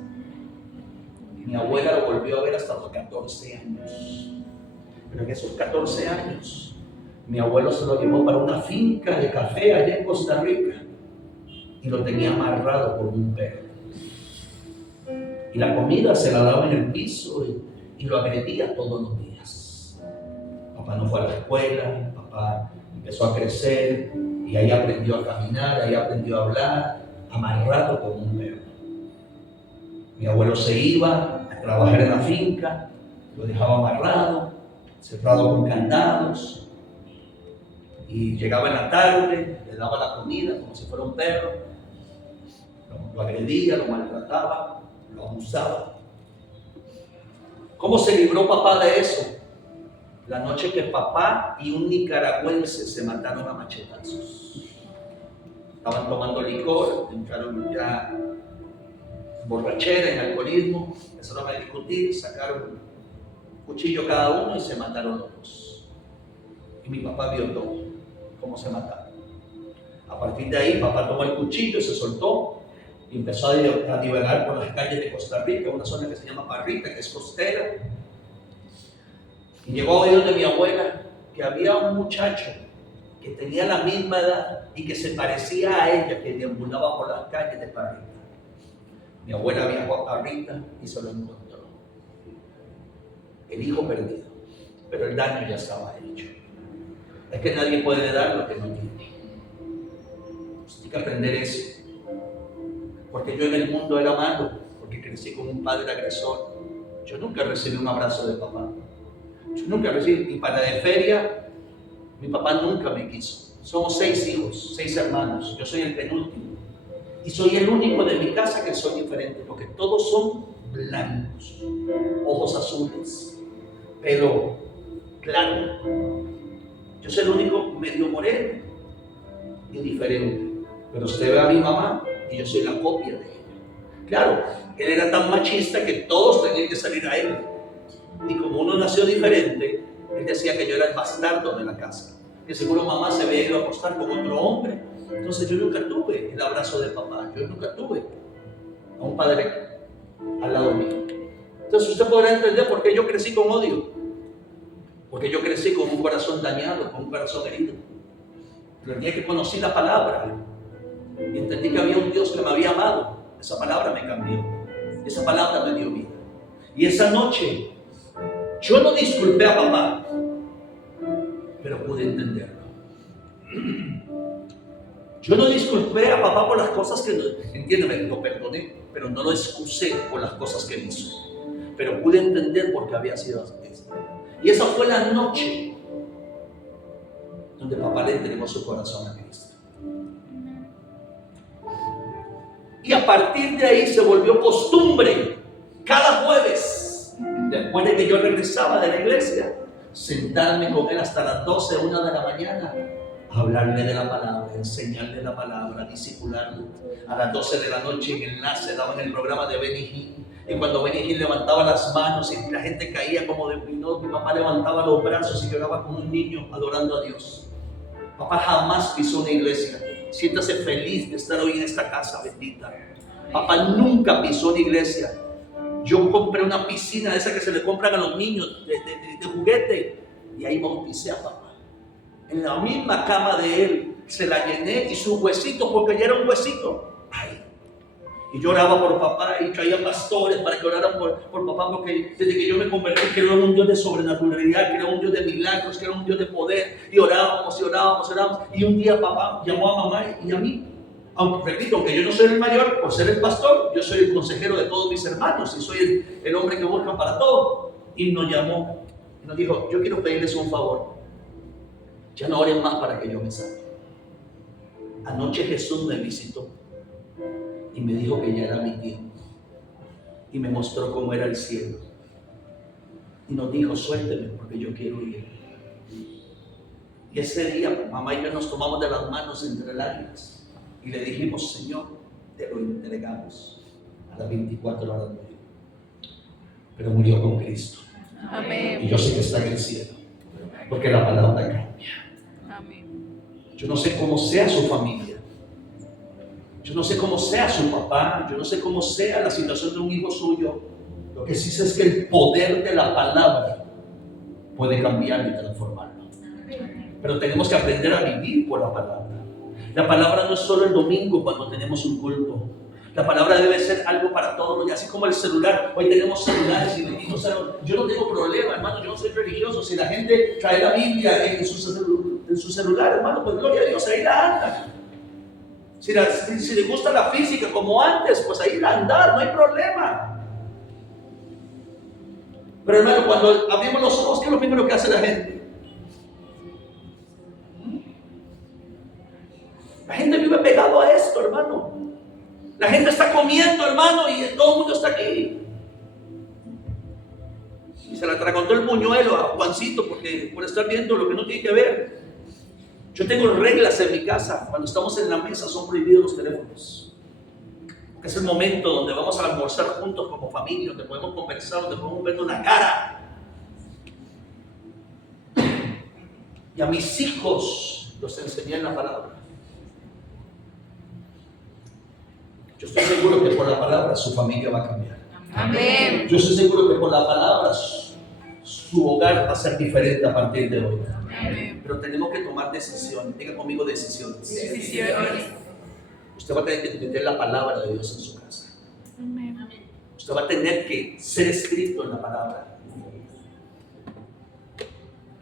Mi abuela lo volvió a ver hasta los 14 años. Pero en esos 14 años, mi abuelo se lo llevó para una finca de café allá en Costa Rica y lo tenía amarrado por un perro. Y la comida se la daba en el piso y lo agredía todos los días. Papá no fue a la escuela, papá empezó a crecer y ahí aprendió a caminar, ahí aprendió a hablar, amarrado como un perro. Mi abuelo se iba a trabajar en la finca, lo dejaba amarrado, cerrado con candados, y llegaba en la tarde, le daba la comida como si fuera un perro, lo agredía, lo maltrataba, lo abusaba. ¿Cómo se libró papá de eso? La noche que papá y un nicaragüense se mataron a machetazos. Estaban tomando licor, entraron ya borrachera, en alcoholismo, empezaron a discutir, sacaron un cuchillo cada uno y se mataron los dos. Y mi papá vio todo, cómo se mataron. A partir de ahí, papá tomó el cuchillo, se soltó y empezó a divagar por las calles de Costa Rica, una zona que se llama Parrita, que es costera. Y llegó a oídos de mi abuela que había un muchacho que tenía la misma edad y que se parecía a ella, que deambulaba por las calles de Parrita. Mi abuela viajó a Parrita y se lo encontró. El hijo perdido, pero el daño ya estaba hecho. Es que nadie puede dar lo que no tiene. Usted tiene que aprender eso. Porque yo en el mundo era malo, porque crecí con un padre agresor. Yo nunca recibí un abrazo de papá. Yo nunca recibí, y para de feria, mi papá nunca me quiso. Somos 6 hijos, 6 hermanos. Yo soy el penúltimo. Y soy el único de mi casa que soy diferente, porque todos son blancos, ojos azules, pelo claro. Yo soy el único medio moreno y diferente. Pero usted ve a mi mamá y yo soy la copia de ella. Claro, él era tan machista que todos tenían que salir a él. Y como uno nació diferente, él decía que yo era el bastardo de la casa. que seguro mamá se había ido a acostar con otro hombre. Entonces yo nunca tuve el abrazo de papá, yo nunca tuve a un padre al lado mío. Entonces usted podrá entender por qué yo crecí con odio, porque yo crecí con un corazón dañado, con un corazón herido. Pero el día que conocí la palabra y entendí que había un Dios que me había amado, esa palabra me cambió, esa palabra me dio vida. Y esa noche yo no disculpé a papá, pero pude entenderlo. Yo no disculpé a papá por las cosas que, entiéndeme, lo perdoné, pero no lo excusé por las cosas que hizo. Pero pude entender por qué había sido así. Y esa fue la noche donde papá le entregó su corazón a Cristo. Y a partir de ahí se volvió costumbre, cada jueves, después de que yo regresaba de la iglesia, sentarme con él hasta las 12, 1 de la mañana, hablarle de la palabra, enseñarle la palabra, discipularlo. A las 12 de la noche en enlace daban el programa de Benny Hinn, y cuando Benny Hinn levantaba las manos y la gente caía como de pinot, mi papá levantaba los brazos y lloraba como un niño adorando a Dios. Papá jamás pisó una iglesia. Siéntase feliz de estar hoy en esta casa bendita. Papá nunca pisó una iglesia. Yo compré una piscina de esa que se le compran a los niños de juguete, y ahí bauticé a papá. En la misma cama de él se la llené, y sus huesitos, porque ya era un huesito, ay. Y lloraba por papá y traía pastores para que oraran por papá, porque desde que yo me convertí creo en un Dios de sobrenaturalidad, creo en un Dios de milagros, creo en un Dios de poder, y orábamos y orábamos y orábamos. Y un día papá llamó a mamá y a mí, aunque repito, aunque yo no soy el mayor por ser el pastor, yo soy el consejero de todos mis hermanos y soy el hombre que busca para todo. Y nos llamó y nos dijo: yo quiero pedirles un favor, ya no oren más para que yo me sane. Anoche Jesús me visitó y me dijo que ya era mi tiempo, y me mostró cómo era el cielo, y nos dijo: suélteme porque yo quiero ir. Y ese día mamá y yo nos tomamos de las manos entre lágrimas y le dijimos: Señor, te lo entregamos. A las 24 horas murió, pero murió con Cristo. Amén. Y yo sé que está en el cielo, porque la palabra cambia. Amén. Yo no sé cómo sea su familia, yo no sé cómo sea su papá, yo no sé cómo sea la situación de un hijo suyo. Lo que sí sé es que el poder de la palabra puede cambiarlo y transformarlo. Pero tenemos que aprender a vivir por la palabra. La palabra no es solo el domingo cuando tenemos un culto. La palabra debe ser algo para todos los días, así como el celular. Hoy tenemos celulares y yo no tengo problema, hermano, yo no soy religioso. Si la gente trae la Biblia en su celular, hermano, pues gloria a Dios, ahí la anda. Si le gusta la física como antes, pues ahí la andar, no hay problema. Pero hermano, cuando abrimos los ojos, ¿qué es lo primero que hace la gente? La gente vive pegado a esto, hermano. La gente está comiendo, hermano, y todo el mundo está aquí. Y se la atragantó el buñuelo a Juancito por estar viendo lo que no tiene que ver. Yo tengo reglas en mi casa. Cuando estamos en la mesa son prohibidos los teléfonos. Porque es el momento donde vamos a almorzar juntos como familia, donde podemos conversar, donde podemos ver una cara. Y a mis hijos los enseñé en la palabra. Yo estoy seguro que por la palabra su familia va a cambiar. Amén. Yo estoy seguro que por la palabra su hogar va a ser diferente a partir de hoy. Amén. Pero tenemos que tomar decisiones. Diga conmigo: decisiones. Decisiones. Usted va a tener que meter la palabra de Dios en su casa. Amén. Usted va a tener que ser escrito en la palabra.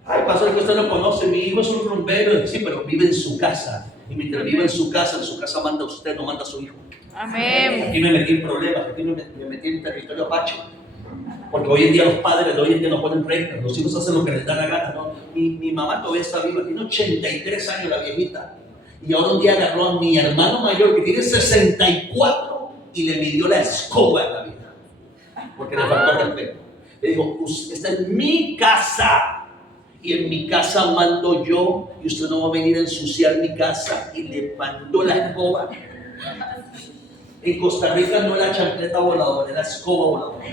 Ay, pastor, que usted no conoce, mi hijo es un rumbero. Sí, pero vive en su casa. Y mientras vive en su casa manda usted, no manda a su hijo. Amén. Aquí me metí en problemas, aquí me metí en territorio apache. Porque hoy en día los padres de hoy en día no ponen reglas, los hijos hacen lo que les da la gana, ¿no? Mi mamá todavía está viva, tiene 83 años la viejita. Y ahora un día agarró a mi hermano mayor que tiene 64 y le midió la escoba en la vida. Porque le faltó respeto. Le dijo: esta es mi casa. Y en mi casa mando yo, y usted no va a venir a ensuciar mi casa. Y le mandó la escoba. En Costa Rica no era chancleta voladora, era escoba voladora.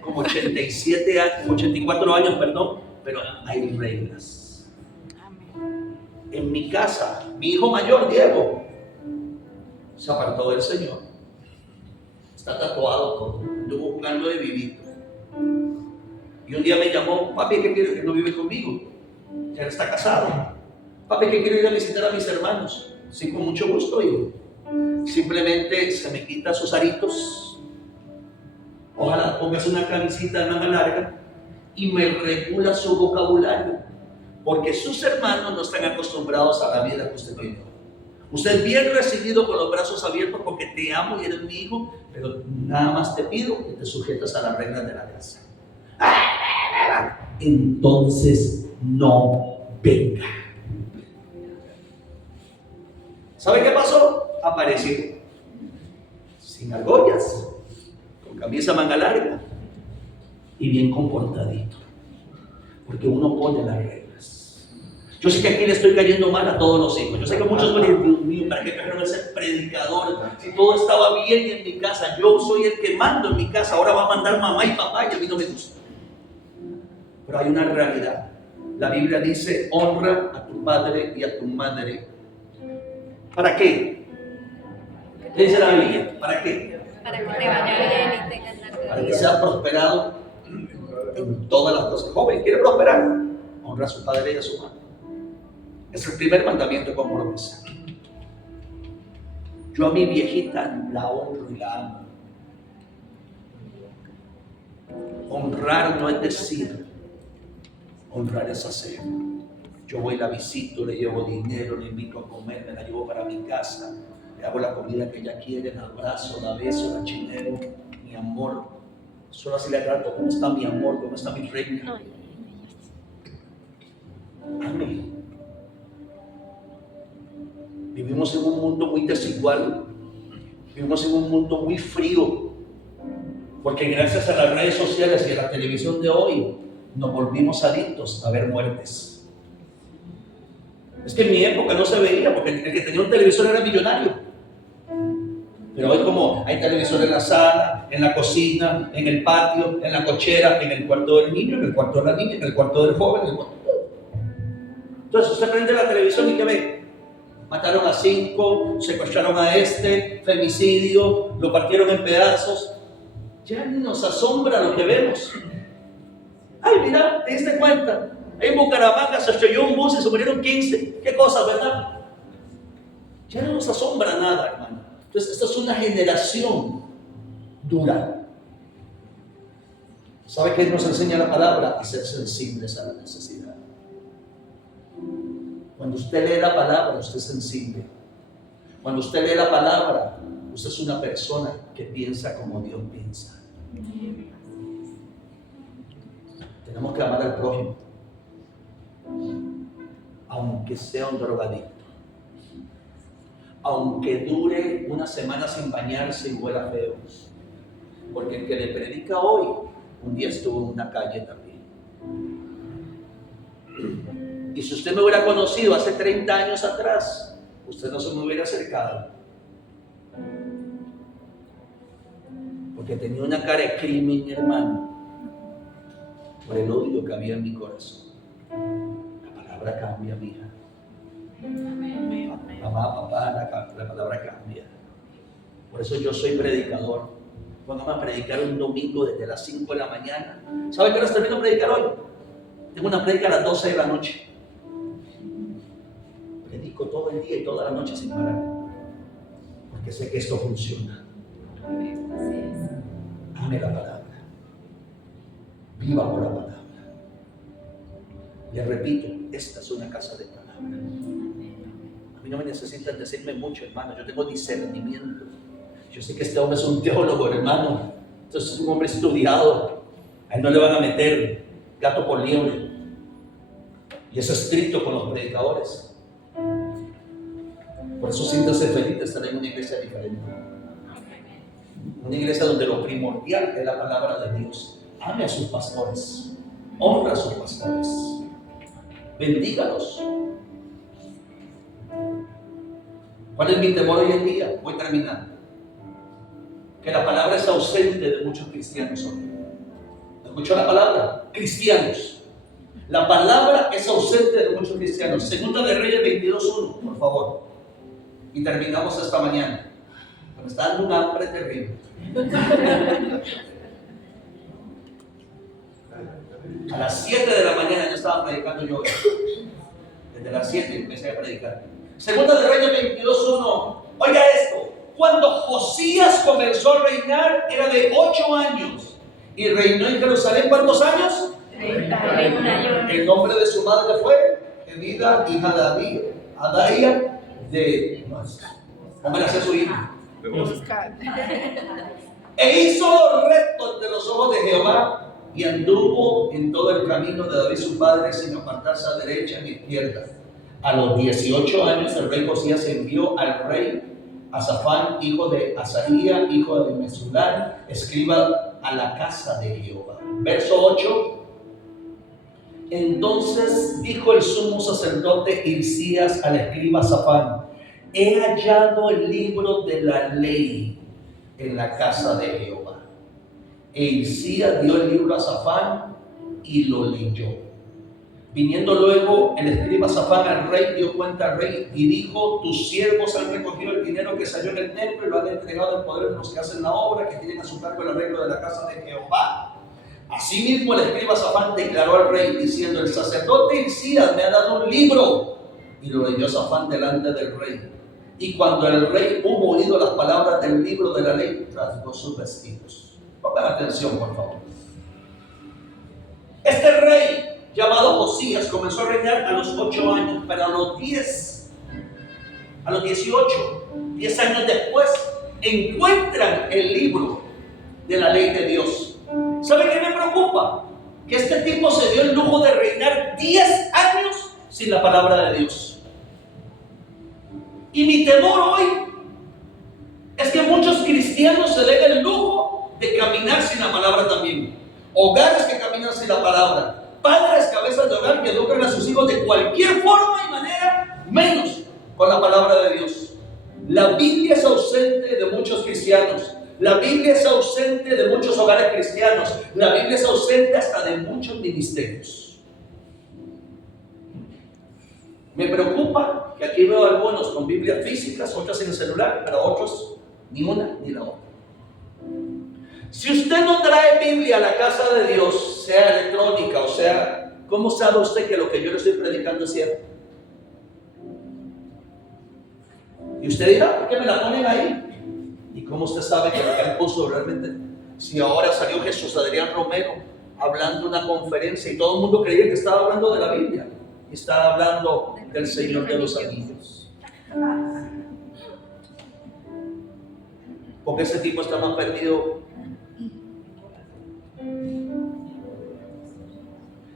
Como 84 años, perdón. pero hay reglas. Amén. En mi casa, mi hijo mayor, Diego, se apartó del Señor. Está tatuado todo, anduvo jugando de vivito. Y un día me llamó: papi, ¿qué quiere? Que no vive conmigo, ya está casado. Papi, que quiero ir a visitar a mis hermanos. Sí, con mucho gusto, hijo. Simplemente se me quita sus aritos. Ojalá pongas una camisita de manga larga y me regula su vocabulario, porque sus hermanos no están acostumbrados a la vida que usted vive. Usted es bien recibido con los brazos abiertos porque te amo y eres mi hijo, pero nada más te pido que te sujetas a las reglas de la casa. Entonces no venga. ¿Sabe qué pasó? Apareció sin argollas, con camisa manga larga y bien comportadito, porque uno pone las reglas. Yo sé que aquí le estoy cayendo mal a todos los hijos. Yo sé que muchos van a decir: Dios mío, ¿para qué trajeron a ser predicador? Si todo estaba bien en mi casa, yo soy el que mando en mi casa, ahora va a mandar mamá y papá y a mí no me gusta. Pero hay una realidad. La Biblia dice: honra a tu padre y a tu madre. ¿Para qué? ¿Qué dice la Biblia? ¿Para qué? Para que te vaya bien y tengas la Para que sea prosperado en todas las cosas. Joven, ¿quiere prosperar? Honra a su padre y a su madre. Es el primer mandamiento con promesa. Yo a mi viejita la honro y la amo. Honrar no es decir, honrar es hacer. Yo voy, la visito, le llevo dinero, le invito a comer, me la llevo para mi casa, le hago la comida que ella quiere, la abrazo, la beso, la chinero, mi amor. Solo así le trato: ¿cómo está mi amor? ¿Cómo está mi reina? Amén. Vivimos en un mundo muy desigual, vivimos en un mundo muy frío, porque gracias a las redes sociales y a la televisión de hoy nos volvimos adictos a ver muertes. Es que en mi época no se veía, porque el que tenía un televisor era millonario. Pero hoy, como hay televisor en la sala, en la cocina, en el patio, en la cochera, en el cuarto del niño, en el cuarto de la niña, en el cuarto del joven, en el cuarto. Entonces usted prende la televisión y ¿qué ve? Mataron a 5, secuestraron a este, femicidio, lo partieron en pedazos. Ya ni nos asombra lo que vemos. Ay, mira, ¿te diste cuenta? En Bucaramanga se estrelló un bus y se murieron 15. Qué cosa, ¿verdad? Ya no nos asombra nada, hermano. Entonces, esta es una generación dura. ¿Sabe qué nos enseña la palabra? A ser sensibles a la necesidad. Cuando usted lee la palabra, usted es sensible. Cuando usted lee la palabra, usted es una persona que piensa como Dios piensa. Tenemos que amar al prójimo, aunque sea un drogadicto, aunque dure una semana sin bañarse y huela feo, porque el que le predica hoy, un día estuvo en una calle también. Y si usted me hubiera conocido hace 30 años atrás, usted no se me hubiera acercado, porque tenía una cara de crimen, hermano, por el odio que había en mi corazón. La palabra cambia, mija. Mamá, papá, la palabra cambia. Por eso yo soy predicador. Póngame a predicar un domingo desde las 5 de la mañana. ¿Sabe qué hora termino de predicar hoy? Tengo una predica a las 12 de la noche. Predico todo el día y toda la noche sin parar, porque sé que esto funciona. Ame la palabra. Viva por la palabra. Les repito, esta es una casa de palabra. A mí no me necesitan decirme mucho, hermano. Yo tengo discernimiento. Yo sé que este hombre es un teólogo, hermano. Entonces es un hombre estudiado. A él no le van a meter gato por liebre. Y es estricto con los predicadores. Por eso siéntase feliz de estar en una iglesia diferente. Una iglesia donde lo primordial es la palabra de Dios. Ame a sus pastores. Honra a sus pastores. Bendígalos. ¿Cuál es mi temor hoy en día? Voy terminando. Que la palabra es ausente de muchos cristianos hoy. ¿Escuchó la palabra? Cristianos. La palabra es ausente de muchos cristianos. Segunda de Reyes 22:1, por favor. Y terminamos esta mañana. Me está dando un hambre terrible. A las 7 de la mañana yo estaba predicando yo. Desde las 7 empecé a predicar. Segunda de Reyes 22:1. Oiga esto. Cuando Josías comenzó a reinar era de 8 años. Y reinó en Jerusalén, ¿cuántos años? 31. El nombre de su madre fue Elida, hija de Adaía de... ¿Cómo le hacía su hija? Buscar. E hizo lo recto ante los ojos de Jehová y anduvo en todo el camino de David su padre sin apartarse a derecha ni izquierda. A los 18 años el rey Josías envió al rey Asafán, hijo de Azaría, hijo de Mesulam, escriba a la casa de Jehová. Verso 8. Entonces dijo el sumo sacerdote Hilcías al escriba Asafán: he hallado el libro de la ley en la casa de Jehová. E Hilcías dio el libro a Asafán y lo leyó. Viniendo luego el escriba Asafán al rey, dio cuenta al rey y dijo: tus siervos han recogido el dinero que salió en el templo y lo han entregado en poder de los que hacen la obra, que tienen a su cargo el arreglo de la casa de Jehová. Asimismo el escriba Asafán declaró al rey diciendo: el sacerdote Hilcías me ha dado un libro. Y lo leyó Asafán delante del rey. Y cuando el rey hubo oído las palabras del libro de la ley, rasgó sus vestidos. Pongan atención, por favor. Este rey llamado Josías comenzó a reinar a los 8 años, pero a los 18, 10 años después, encuentran el libro de la ley de Dios. ¿Sabe qué me preocupa? Que este tipo se dio el lujo de reinar 10 años sin la palabra de Dios. Y mi temor hoy es que muchos cristianos se den el lujo de caminar sin la palabra también. Hogares que caminan sin la palabra. Padres, cabezas de hogar que educan a sus hijos de cualquier forma y manera, menos con la palabra de Dios. La Biblia es ausente de muchos cristianos. La Biblia es ausente de muchos hogares cristianos. La Biblia es ausente hasta de muchos ministerios. Me preocupa que aquí veo algunos con Biblias físicas, otros en el celular, pero otros ni una ni la otra. Si usted no trae Biblia a la casa de Dios, sea electrónica o sea, ¿cómo sabe usted que lo que yo le estoy predicando es cierto? Y usted dirá: ¿por qué me la ponen ahí? ¿Y cómo usted sabe que lo que él puso realmente? Si ahora salió Jesús Adrián Romero hablando en una conferencia y todo el mundo creía que estaba hablando de la Biblia y estaba hablando del Señor de los Anillos. Porque ese tipo está más perdido.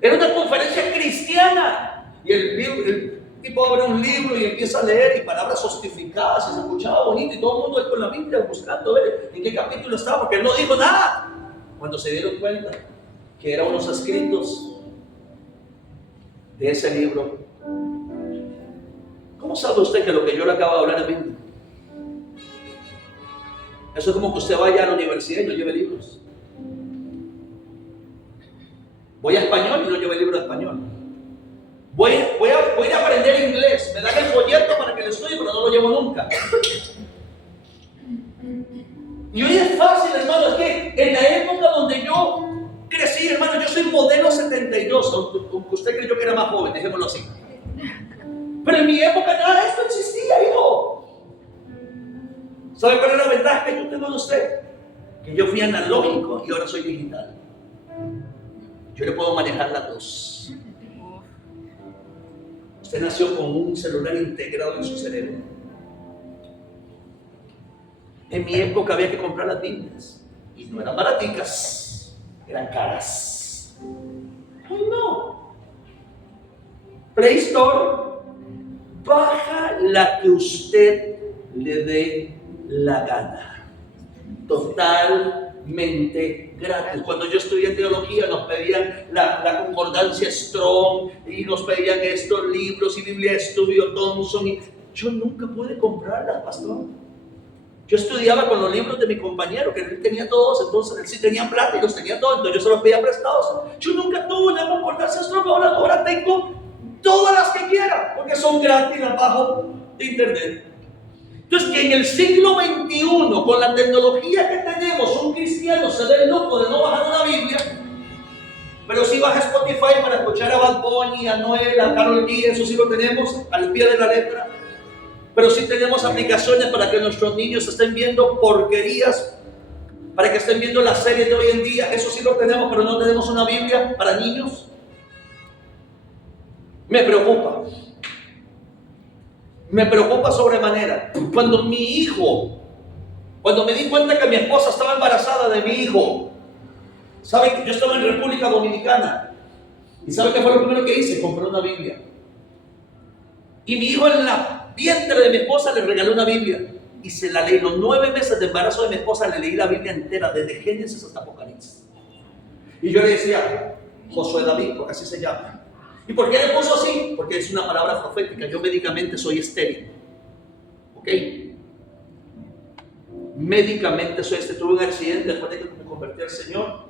Era una conferencia cristiana y el tipo abre un libro y empieza a leer y palabras justificadas y se escuchaba bonito y todo el mundo ahí con la Biblia buscando ver en qué capítulo estaba, porque él no dijo nada. Cuando se dieron cuenta que eran unos escritos de ese libro. ¿Cómo sabe usted que lo que yo le acabo de hablar es Biblia? Eso es como que usted vaya a la universidad y no lleve libros. Voy a español y no lleve libro de español. Voy a aprender inglés. Me dan el folleto para que lo estudie, pero no lo llevo nunca. Y hoy es fácil, hermano. Es que en la época donde yo crecí, hermano, yo soy modelo 72. Aunque usted creyó que era más joven, dejémoslo así. Pero en mi época nada de esto existía, hijo. ¿Sabe cuál es la ventaja que yo tengo de usted? Que yo fui analógico y ahora soy digital. Yo le puedo manejar las dos. Usted nació con un celular integrado en su cerebro. En mi época había que comprar las Biblias. Y no eran baraticas, eran caras. Ay, no. Play Store, baja la que usted le dé la gana. Totalmente gratis. Cuando yo estudié teología nos pedían la concordancia Strong y nos pedían estos libros y Biblia de Estudio Thompson y yo nunca pude comprarlas, pastor. Yo estudiaba con los libros de mi compañero, que él tenía todos, entonces él sí tenía plata y los tenía todos, entonces yo se los pedía prestados. Yo nunca tuve una concordancia Strong, ahora tengo todas las que quiera, porque son gratis, las bajo de internet. Entonces, que en el siglo XXI, con la tecnología que tenemos, un cristiano se ve loco de no bajar una Biblia, pero si baja Spotify para escuchar a Bad Bunny, a Noel, a Karol G, eso sí lo tenemos al pie de la letra. Pero sí tenemos aplicaciones para que nuestros niños estén viendo porquerías, para que estén viendo las series de hoy en día. Eso sí lo tenemos, pero no tenemos una Biblia para niños. Me preocupa sobremanera. Cuando me di cuenta que mi esposa estaba embarazada de mi hijo, ¿sabe que yo estaba en República Dominicana? ¿Y sabe qué fue lo primero que hice? Compré una Biblia. Y mi hijo en la vientre de mi esposa le regaló una Biblia. Y se la leí. Los 9 meses de embarazo de mi esposa le leí la Biblia entera, desde Génesis hasta Apocalipsis. Y yo le decía, Josué David, porque así se llama. ¿Y por qué le puso así? Porque es una palabra profética. Yo médicamente soy estéril. ¿Ok? Médicamente soy estéril. Tuve un accidente después de que me convertí al Señor.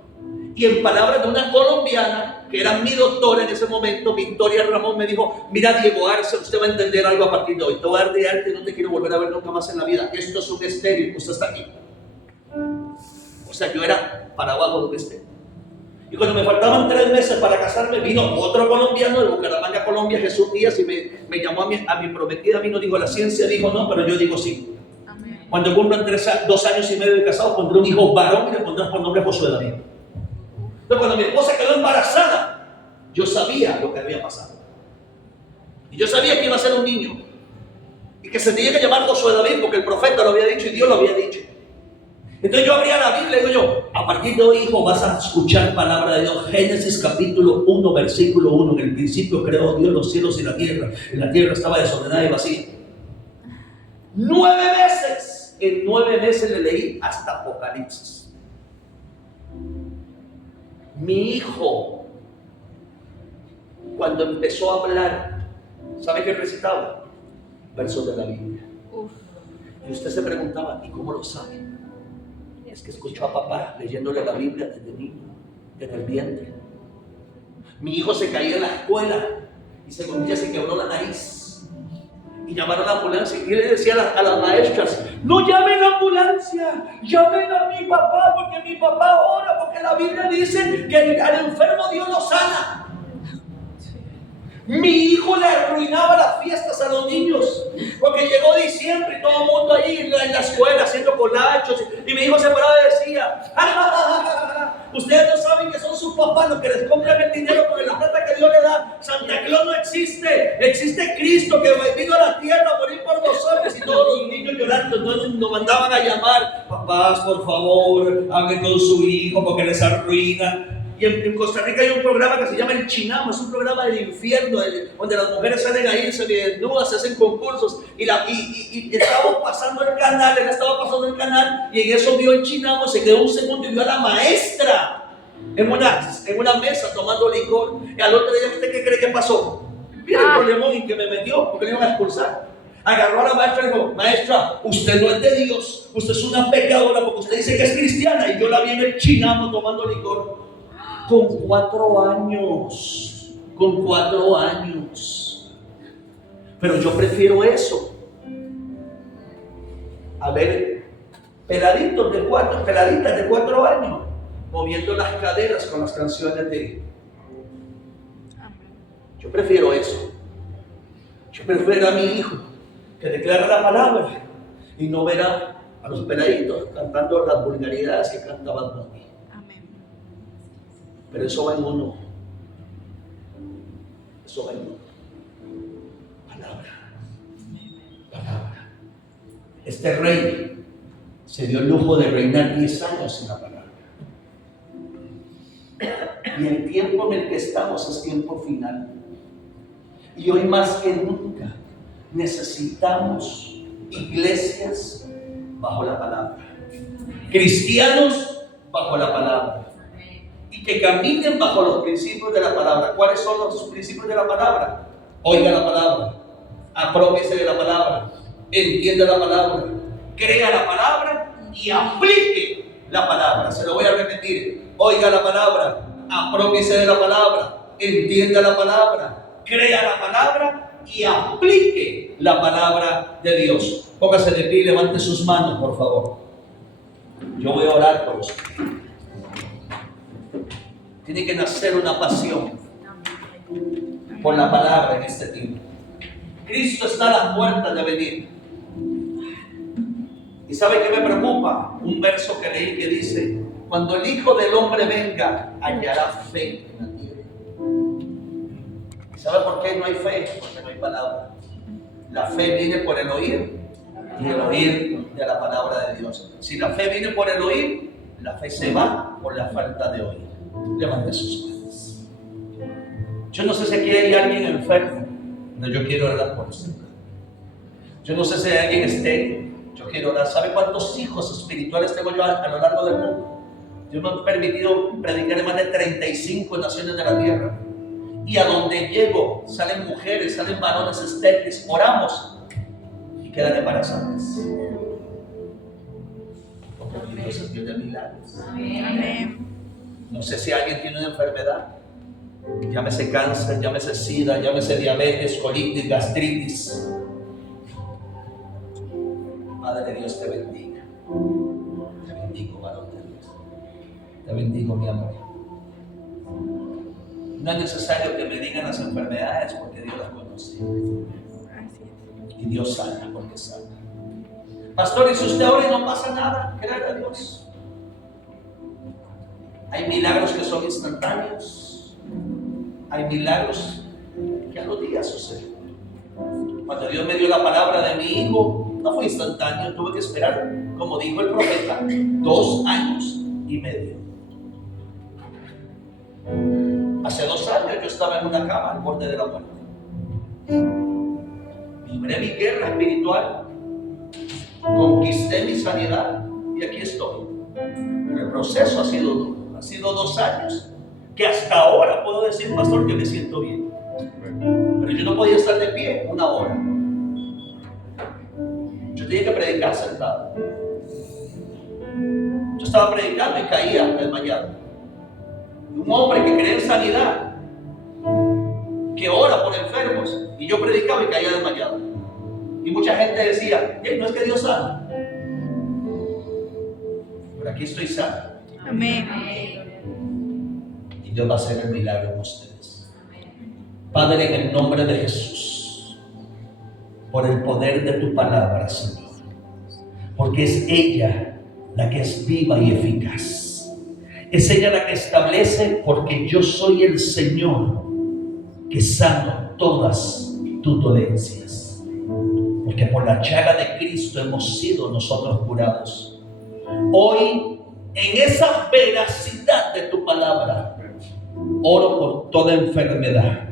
Y en palabras de una colombiana, que era mi doctora en ese momento, Victoria Ramón, me dijo, mira Diego Arce, usted va a entender algo a partir de hoy. Te voy a dar de arte, no te quiero volver a ver nunca más en la vida. Esto es un estéril, usted está aquí. O sea, yo era para abajo de un estéril. Y cuando me faltaban 3 meses para casarme, vino otro colombiano de Bucaramanga, Colombia, Jesús Díaz, y me llamó a mi prometida. Vino, dijo, la ciencia dijo no, pero yo digo sí. Amén. Cuando cumplan 2 años y medio de casado, pondré un hijo varón y le pondré por nombre Josué David. Entonces, cuando mi esposa quedó embarazada, yo sabía lo que había pasado. Y yo sabía que iba a ser un niño. Y que se tenía que llamar Josué David, porque el profeta lo había dicho y Dios lo había dicho. Entonces yo abría la Biblia y digo yo, a partir de hoy, hijo, vas a escuchar palabra de Dios. Génesis capítulo 1, versículo 1. En el principio creó Dios los cielos y la tierra. Y la tierra estaba desordenada y vacía. 9 veces. En 9 meses le leí hasta Apocalipsis. Mi hijo, cuando empezó a hablar, ¿sabe qué recitaba? Versos de la Biblia. Y usted se preguntaba, ¿y cómo lo sabe? Es que escuchó a papá leyéndole la Biblia desde niño, desde el vientre. Mi hijo se caía en la escuela y según ella se quebró la nariz. Y llamaron a la ambulancia y le decía a las maestras, no llamen a la ambulancia, llamen a mi papá, porque mi papá ora, porque la Biblia dice que al enfermo Dios lo sana. Mi hijo le arruinaba las fiestas a los niños, porque llegó diciembre y todo el mundo ahí en la escuela haciendo colachos, y mi hijo se paraba y decía, ustedes no saben que son sus papás los que les compran el dinero con la plata que Dios le da. Santa Claus no existe, existe Cristo que vino a la tierra a morir por nosotros. Y todos los niños llorando, entonces nos mandaban a llamar, papás, por favor, hablen con su hijo porque les arruina. Y en Costa Rica hay un programa que se llama El Chinamo, es un programa del infierno, donde las mujeres salen ahí, se desnudas, se hacen concursos. Y estábamos pasando el canal, él estaba pasando el canal, y en eso vio El Chinamo, se quedó un segundo y vio a la maestra en una mesa tomando licor. Y al otro día, ¿usted qué cree que pasó? Mira el problemón en que me metió, porque le iban a expulsar. Agarró a la maestra y dijo, maestra, usted no es de Dios, usted es una pecadora porque usted dice que es cristiana. Y yo la vi en El Chinamo tomando licor. Con 4 años. Pero yo prefiero eso a ver peladitas de 4 años moviendo las caderas con las canciones de... Yo prefiero eso. Yo prefiero a mi hijo que declara la palabra y no verá a los peladitos cantando las vulgaridades que canta Bad Bunny. Pero eso va en uno. Palabra. Este rey se dio el lujo de reinar 10 años en la palabra. Y el tiempo en el que estamos es tiempo final. Y hoy más que nunca necesitamos iglesias bajo la palabra. Cristianos bajo la palabra. Y que caminen bajo los principios de la palabra. ¿Cuáles son los principios de la palabra? Oiga la palabra, aprópiese de la palabra, entienda la palabra, crea la palabra y aplique la palabra. Se lo voy a repetir: oiga la palabra, aprópiese de la palabra, entienda la palabra, crea la palabra y aplique la palabra de Dios. Póngase de pie y levante sus manos, por favor. Yo voy a orar por usted. Tiene que nacer una pasión por la palabra en este tiempo. Cristo está a las puertas de venir. ¿Y sabe qué me preocupa? Un verso que leí que dice: cuando el Hijo del Hombre venga, hallará fe en la tierra. ¿Y sabe por qué no hay fe? Porque no hay palabra. La fe viene por el oír y el oír de la palabra de Dios. Si la fe viene por el oír, la fe se va por la falta de oír. Levante sus manos. Yo no sé si aquí hay alguien enfermo, pero yo quiero orar por usted. Yo no sé si hay alguien estéril. Yo quiero orar. ¿Sabe cuántos hijos espirituales tengo yo a lo largo del mundo? Dios me ha permitido predicar en más de 35 naciones de la tierra. Y a donde llego, salen mujeres, salen varones estériles. Oramos y quedan embarazadas. Porque Dios es Dios de milagros. Amén. No sé si alguien tiene una enfermedad. Llámese cáncer, llámese sida, llámese diabetes, colitis, gastritis. Padre de Dios te bendiga. Te bendigo, varón de Dios. Te bendigo, mi amor. No es necesario que me digan las enfermedades porque Dios las conoce. Y Dios sana porque sana. Pastor, y si usted ora y no pasa nada, créale a Dios. Hay milagros que son instantáneos. Hay milagros que a los días suceden. Cuando Dios me dio la palabra de mi hijo, no fue instantáneo, tuve que esperar, como dijo el profeta, 2 años y medio. Hace 2 años yo estaba en una cama al borde de la muerte. Libré mi guerra espiritual, conquisté mi sanidad y aquí estoy. Pero el proceso ha sido duro. Ha sido 2 años que hasta ahora puedo decir, pastor, que me siento bien. Pero yo no podía estar de pie 1 hora. Yo tenía que predicar sentado. Yo estaba predicando y caía desmayado. Un hombre que cree en sanidad, que ora por enfermos, y yo predicaba y caía desmayado. Y mucha gente decía: no es que Dios sana. Pero aquí estoy sano. Amén. Y Dios va a hacer el milagro en ustedes. Padre, en el nombre de Jesús, por el poder de tu palabra, Señor, porque es ella la que es viva y eficaz. Es ella la que establece, porque yo soy el Señor que sano todas tus dolencias. Porque por la llaga de Cristo hemos sido nosotros curados. Hoy, en esa veracidad de tu palabra, oro por toda enfermedad,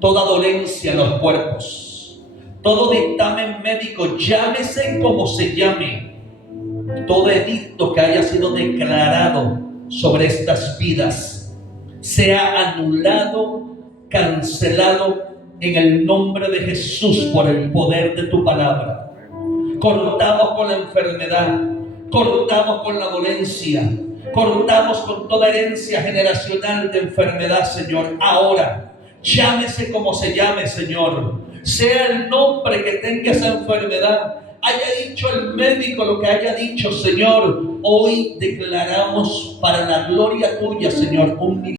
toda dolencia en los cuerpos, todo dictamen médico, llámese como se llame, todo edicto que haya sido declarado sobre estas vidas, sea anulado, cancelado en el nombre de Jesús por el poder de tu palabra. Cortamos con la enfermedad, cortamos con la dolencia, cortamos con toda herencia generacional de enfermedad, Señor. Ahora, llámese como se llame, Señor, sea el nombre que tenga esa enfermedad, haya dicho el médico lo que haya dicho, Señor, hoy declaramos para la gloria tuya, Señor, un milagro.